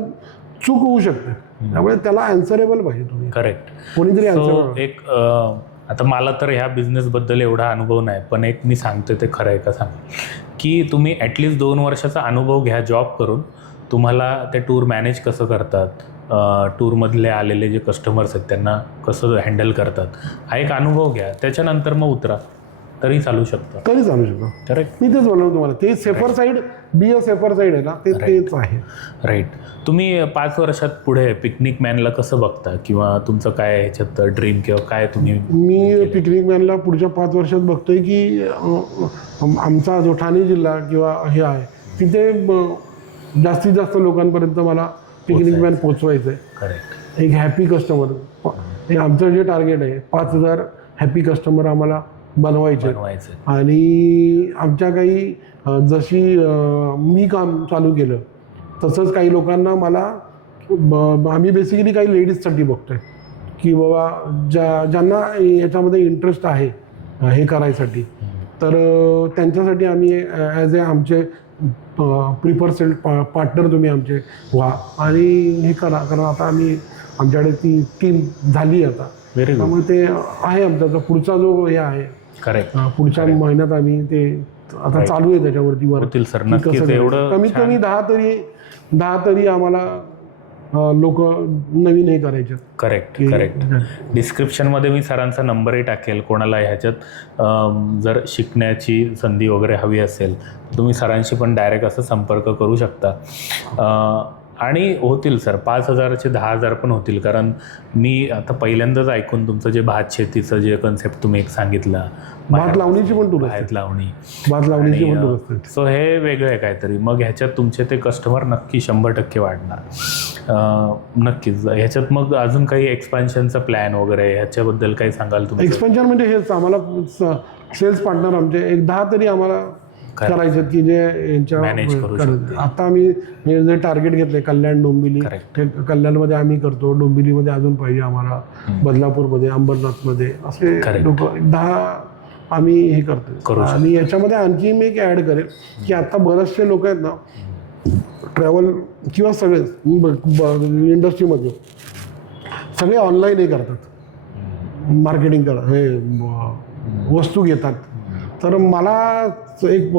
चूक होऊ शकते, त्यामुळे त्याला ॲन्सरेबल पाहिजे तुम्ही. करेक्ट. कोणीतरी ॲन्सरेबल. एक आता मला तर ह्या बिझनेसबद्दल एवढा अनुभव नाही, पण एक मी सांगतो ते खरं आहे का सांग, की तुम्ही ॲटलिस्ट 2 वर्षाचा अनुभव घ्या जॉब करून. तुम्हाला ते टूर मॅनेज कसं करतात, टूरमधले आलेले जे कस्टमर्स आहेत त्यांना कसं हँडल करतात, हा एक अनुभव घ्या. त्याच्यानंतर मग उतरा, तरी चालू शकतं. तरी चालू शकतो. करेक्ट. मी तेच बोललो तुम्हाला, ते safer side, be a safer side आहे ना, तेच आहे. राईट. तुम्ही 5 वर्षात पुढे पिकनिक मॅनला कसं बघता, किंवा तुमचं काय ह्याच्यात ड्रीम किंवा काय तुम्ही? मी पिकनिक मॅनला पुढच्या 5 वर्षात बघतोय की आमचा जो ठाणे जिल्हा किंवा हे आहे तिथे जास्तीत जास्त लोकांपर्यंत मला पिकनिक मॅन पोचवायचं आहे. करेक्ट. एक हॅपी कस्टमर, हे आमचं जे टार्गेट आहे 5000 हॅपी कस्टमर आम्हाला बनवायचे. आणि आमच्या काही जशी मी काम चालू केलं तसंच काही लोकांना मला आम्ही बेसिकली काही लेडीजसाठी बघतोय की बाबा ज्यांना याच्यामध्ये इंटरेस्ट आहे हे करायसाठी, तर त्यांच्यासाठी आम्ही ॲज ए आमचे प्रिफर सेल पार्टनर तुम्ही आमचे व्हा आणि हे करा. कारण आता आमच्याकडे ती टीम झाली आता. त्यामुळे ते आहे आमचा पुढचा जो हे आहे. करेक्ट. पुढच्या महिन्यात आम्ही ते आता चालू आहे त्याच्यावरती होतील सर नक्कीच. एवढं कमीत कमी 10 तरी आम्हाला लोक नवीन हे करायचे. करेक्ट. डिस्क्रिप्शनमध्ये मी सरांचा नंबरही टाकेल. कोणाला ह्याच्यात जर शिकण्याची संधी वगैरे हवी असेल तुम्ही सरांशी पण डायरेक्ट असं संपर्क करू शकता. आणि होतील सर 5000चे 10,000 पण होतील. कारण मी आता पहिल्यांदाच ऐकून तुमचं जे भात शेतीचं जे कन्सेप्ट तुम्ही एक सांगितलं, भात लावणीची पण टूर, भात लावणीची पण टूर असते. सो हे वेगळं आहे काहीतरी. मग ह्याच्यात तुमचे ते कस्टमर नक्की 100% वाढणार. नक्कीच. ह्याच्यात मग अजून काही एक्सपान्शनचा प्लॅन वगैरे ह्याच्याबद्दल काही सांगाल तुम्ही? एक्सपान्शन म्हणजे हेच आम्हाला सेल्स पार्टनर आमचे एक 10 तरी आम्हाला करायचे की जे यांच्या मॅनेज करू शकतो. आता आम्ही जे टार्गेट घेतले कल्याण डोंबिवली, कल्याणमध्ये आम्ही करतो, डोंबिवलीमध्ये अजून पाहिजे आम्हाला, बदलापूरमध्ये, अंबरनाथमध्ये असे लोक 10 आम्ही हे करतो. आणि याच्यामध्ये आणखी मी एक ॲड करेल की आता बरेचसे लोक आहेत ना ट्रॅव्हल किंवा सगळेच इंडस्ट्रीमध्ये सगळे ऑनलाईन हे करतात, मार्केटिंग करतात, हे वस्तू घेतात. तर मला एक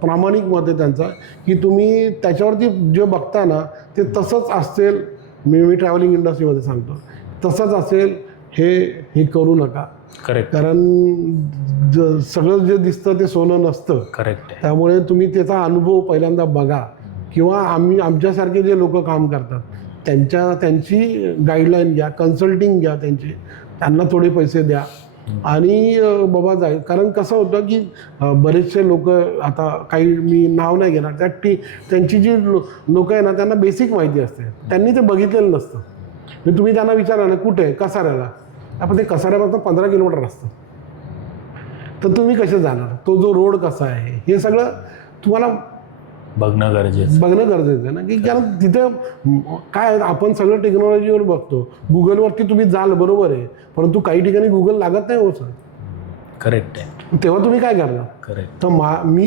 प्रामाणिक मत आहे त्यांचा की तुम्ही त्याच्यावरती जे बघता ना ते तसंच असेल. मी ट्रॅव्हलिंग इंडस्ट्रीमध्ये सांगतो तसंच असेल, हे करू नका. करेक्ट. कारण सगळं जे दिसतं ते सोनं नसतं. करेक्ट. त्यामुळे तुम्ही त्याचा अनुभव पहिल्यांदा बघा किंवा आमच्यासारखे जे लोक काम करतात त्यांची गाईडलाईन घ्या, कन्सल्टिंग घ्या, त्यांना थोडे पैसे द्या आणि बाबा जाईल. कारण कसं होतं की बरेचसे लोक, आता काही मी नाव नाही घेणार, त्यांची जी लोक आहे ना त्यांना बेसिक माहिती असते, त्यांनी ते बघितलेलं नसतं. म्हणजे तुम्ही त्यांना विचारा ना कुठे कसाऱ्याला, आपण ते कसाऱ्यापासून 15 किलोमीटर असतं, तर तुम्ही कसे जाणार, तो जो रोड कसा आहे हे सगळं तुम्हाला बघणं गरजेचं आहे ना. की कारण तिथे काय आपण सगळं टेक्नॉलॉजीवर बघतो, गुगलवरती तुम्ही जाल बरोबर आहे, परंतु काही ठिकाणी गुगल लागत नाही. हो सर, करेक्ट आहे. तेव्हा तुम्ही काय करणार. करेक्ट. तर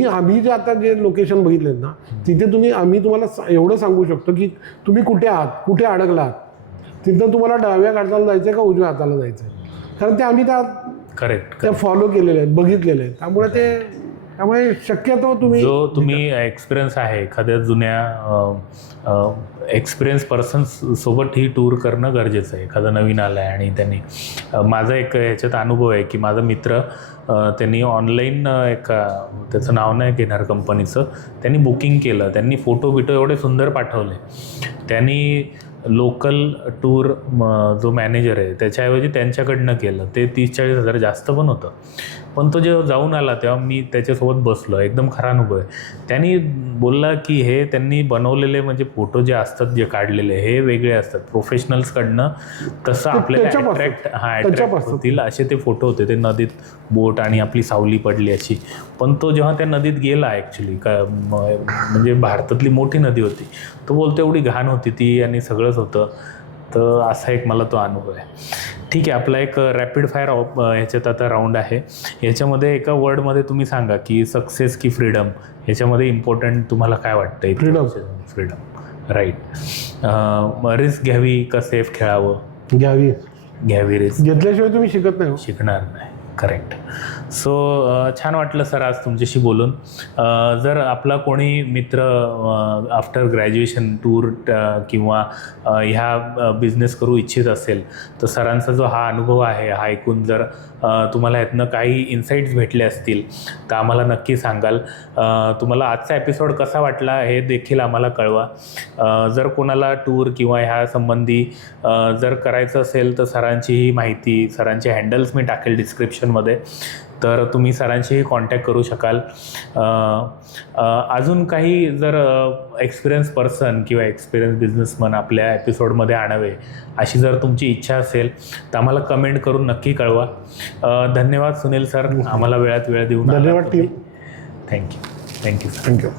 आम्ही जे आता जे लोकेशन बघितलेत ना, तिथे आम्ही तुम्हाला एवढं सांगू शकतो की तुम्ही कुठे आहात, कुठे अडकलात, तिथं तुम्हाला डाव्या हाताला जायचं का उजव्या हाताला जायचं, कारण ते आम्ही करेक्ट त्या फॉलो केलेले आहेत, बघितलेले आहेत. त्यामुळे शक्यतो तुम्ही एक्सपिरियन्स आहे एखाद्या जुन्या एक्सपिरियन्स पर्सन सोबत ही टूर करणं गरजेचं आहे. एखादा नवीन आला आहे आणि त्यांनी माझा एक ह्याच्यात अनुभव आहे की माझा मित्र त्यांनी ऑनलाईन त्याचं नाव नाही घेणार कंपनीचं, त्यांनी बुकिंग केलं, त्यांनी फोटो एवढे सुंदर पाठवले. त्यांनी लोकल टूर जो मॅनेजर आहे त्याच्याऐवजी त्यांच्याकडनं केलं. ते 30-40 हजार जास्त पण होतं, पण तो जेव्हा जाऊन आला तेव्हा मी त्याच्यासोबत बसलो. एकदम खरा अनुभव आहे. त्यांनी बोलला की हे त्यांनी बनवलेले म्हणजे फोटो जे असतात, जे काढलेले हे वेगळे असतात प्रोफेशनल्सकडनं, तसं आपल्याला अट्रॅक्ट होतील असे ते फोटो होते. ते नदीत बोट आणि आपली सावली पडली अशी. पण तो जेव्हा त्या नदीत गेला ॲक्च्युली म्हणजे भारतातली मोठी नदी होती, तो बोलतो एवढी घाण होती ती आणि सगळंच होतं. तर असा एक मला तो अनुभव आहे. ठीक आहे, आपला एक रॅपिड फायर ह्याच्यात आता राऊंड आहे. ह्याच्यामध्ये एका वर्डमध्ये तुम्ही सांगा की सक्सेस की फ्रीडम, ह्याच्यामध्ये इम्पॉर्टंट तुम्हाला काय वाटतं? फ्रीडम. राईट. रिस्क घ्यावी का सेफ खेळावं? घ्यावी. रिस्क घेतल्याशिवाय तुम्ही शिकणार नाही. करेक्ट. सो छान वाटलं सर आज तुमच्याशी बोलून. जर आपला कोणी मित्र आफ्टर ग्रॅज्युएशन टूर किंवा ह्या बिझनेस करू इच्छित असेल, तर सरांचा जो हा अनुभव आहे हा ऐकून जर तुम्हाला यातनं काही इन्साईट्स भेटले असतील तर आम्हाला नक्की सांगाल. तुम्हाला आजचा एपिसोड कसा वाटला हे देखील आम्हाला कळवा. जर कोणाला टूर किंवा ह्या संबंधी जर करायचं असेल तर सरांची ही माहिती, सरांचे हँडल्स मी टाकेल डिस्क्रिप्शनमध्ये, तर तुम्ही सरांशीही कॉन्टॅक्ट करू शकाल. अजून काही जर एक्सपिरियन्स पर्सन किंवा एक्सपिरियन्स बिझनेसमन आपल्या एपिसोडमध्ये आणावे अशी जर तुमची इच्छा असेल तर आम्हाला कमेंट करून नक्की कळवा. धन्यवाद सुनील सर, आम्हाला वेळात वेळ देऊन. धन्यवाद टीम. Thank you sir.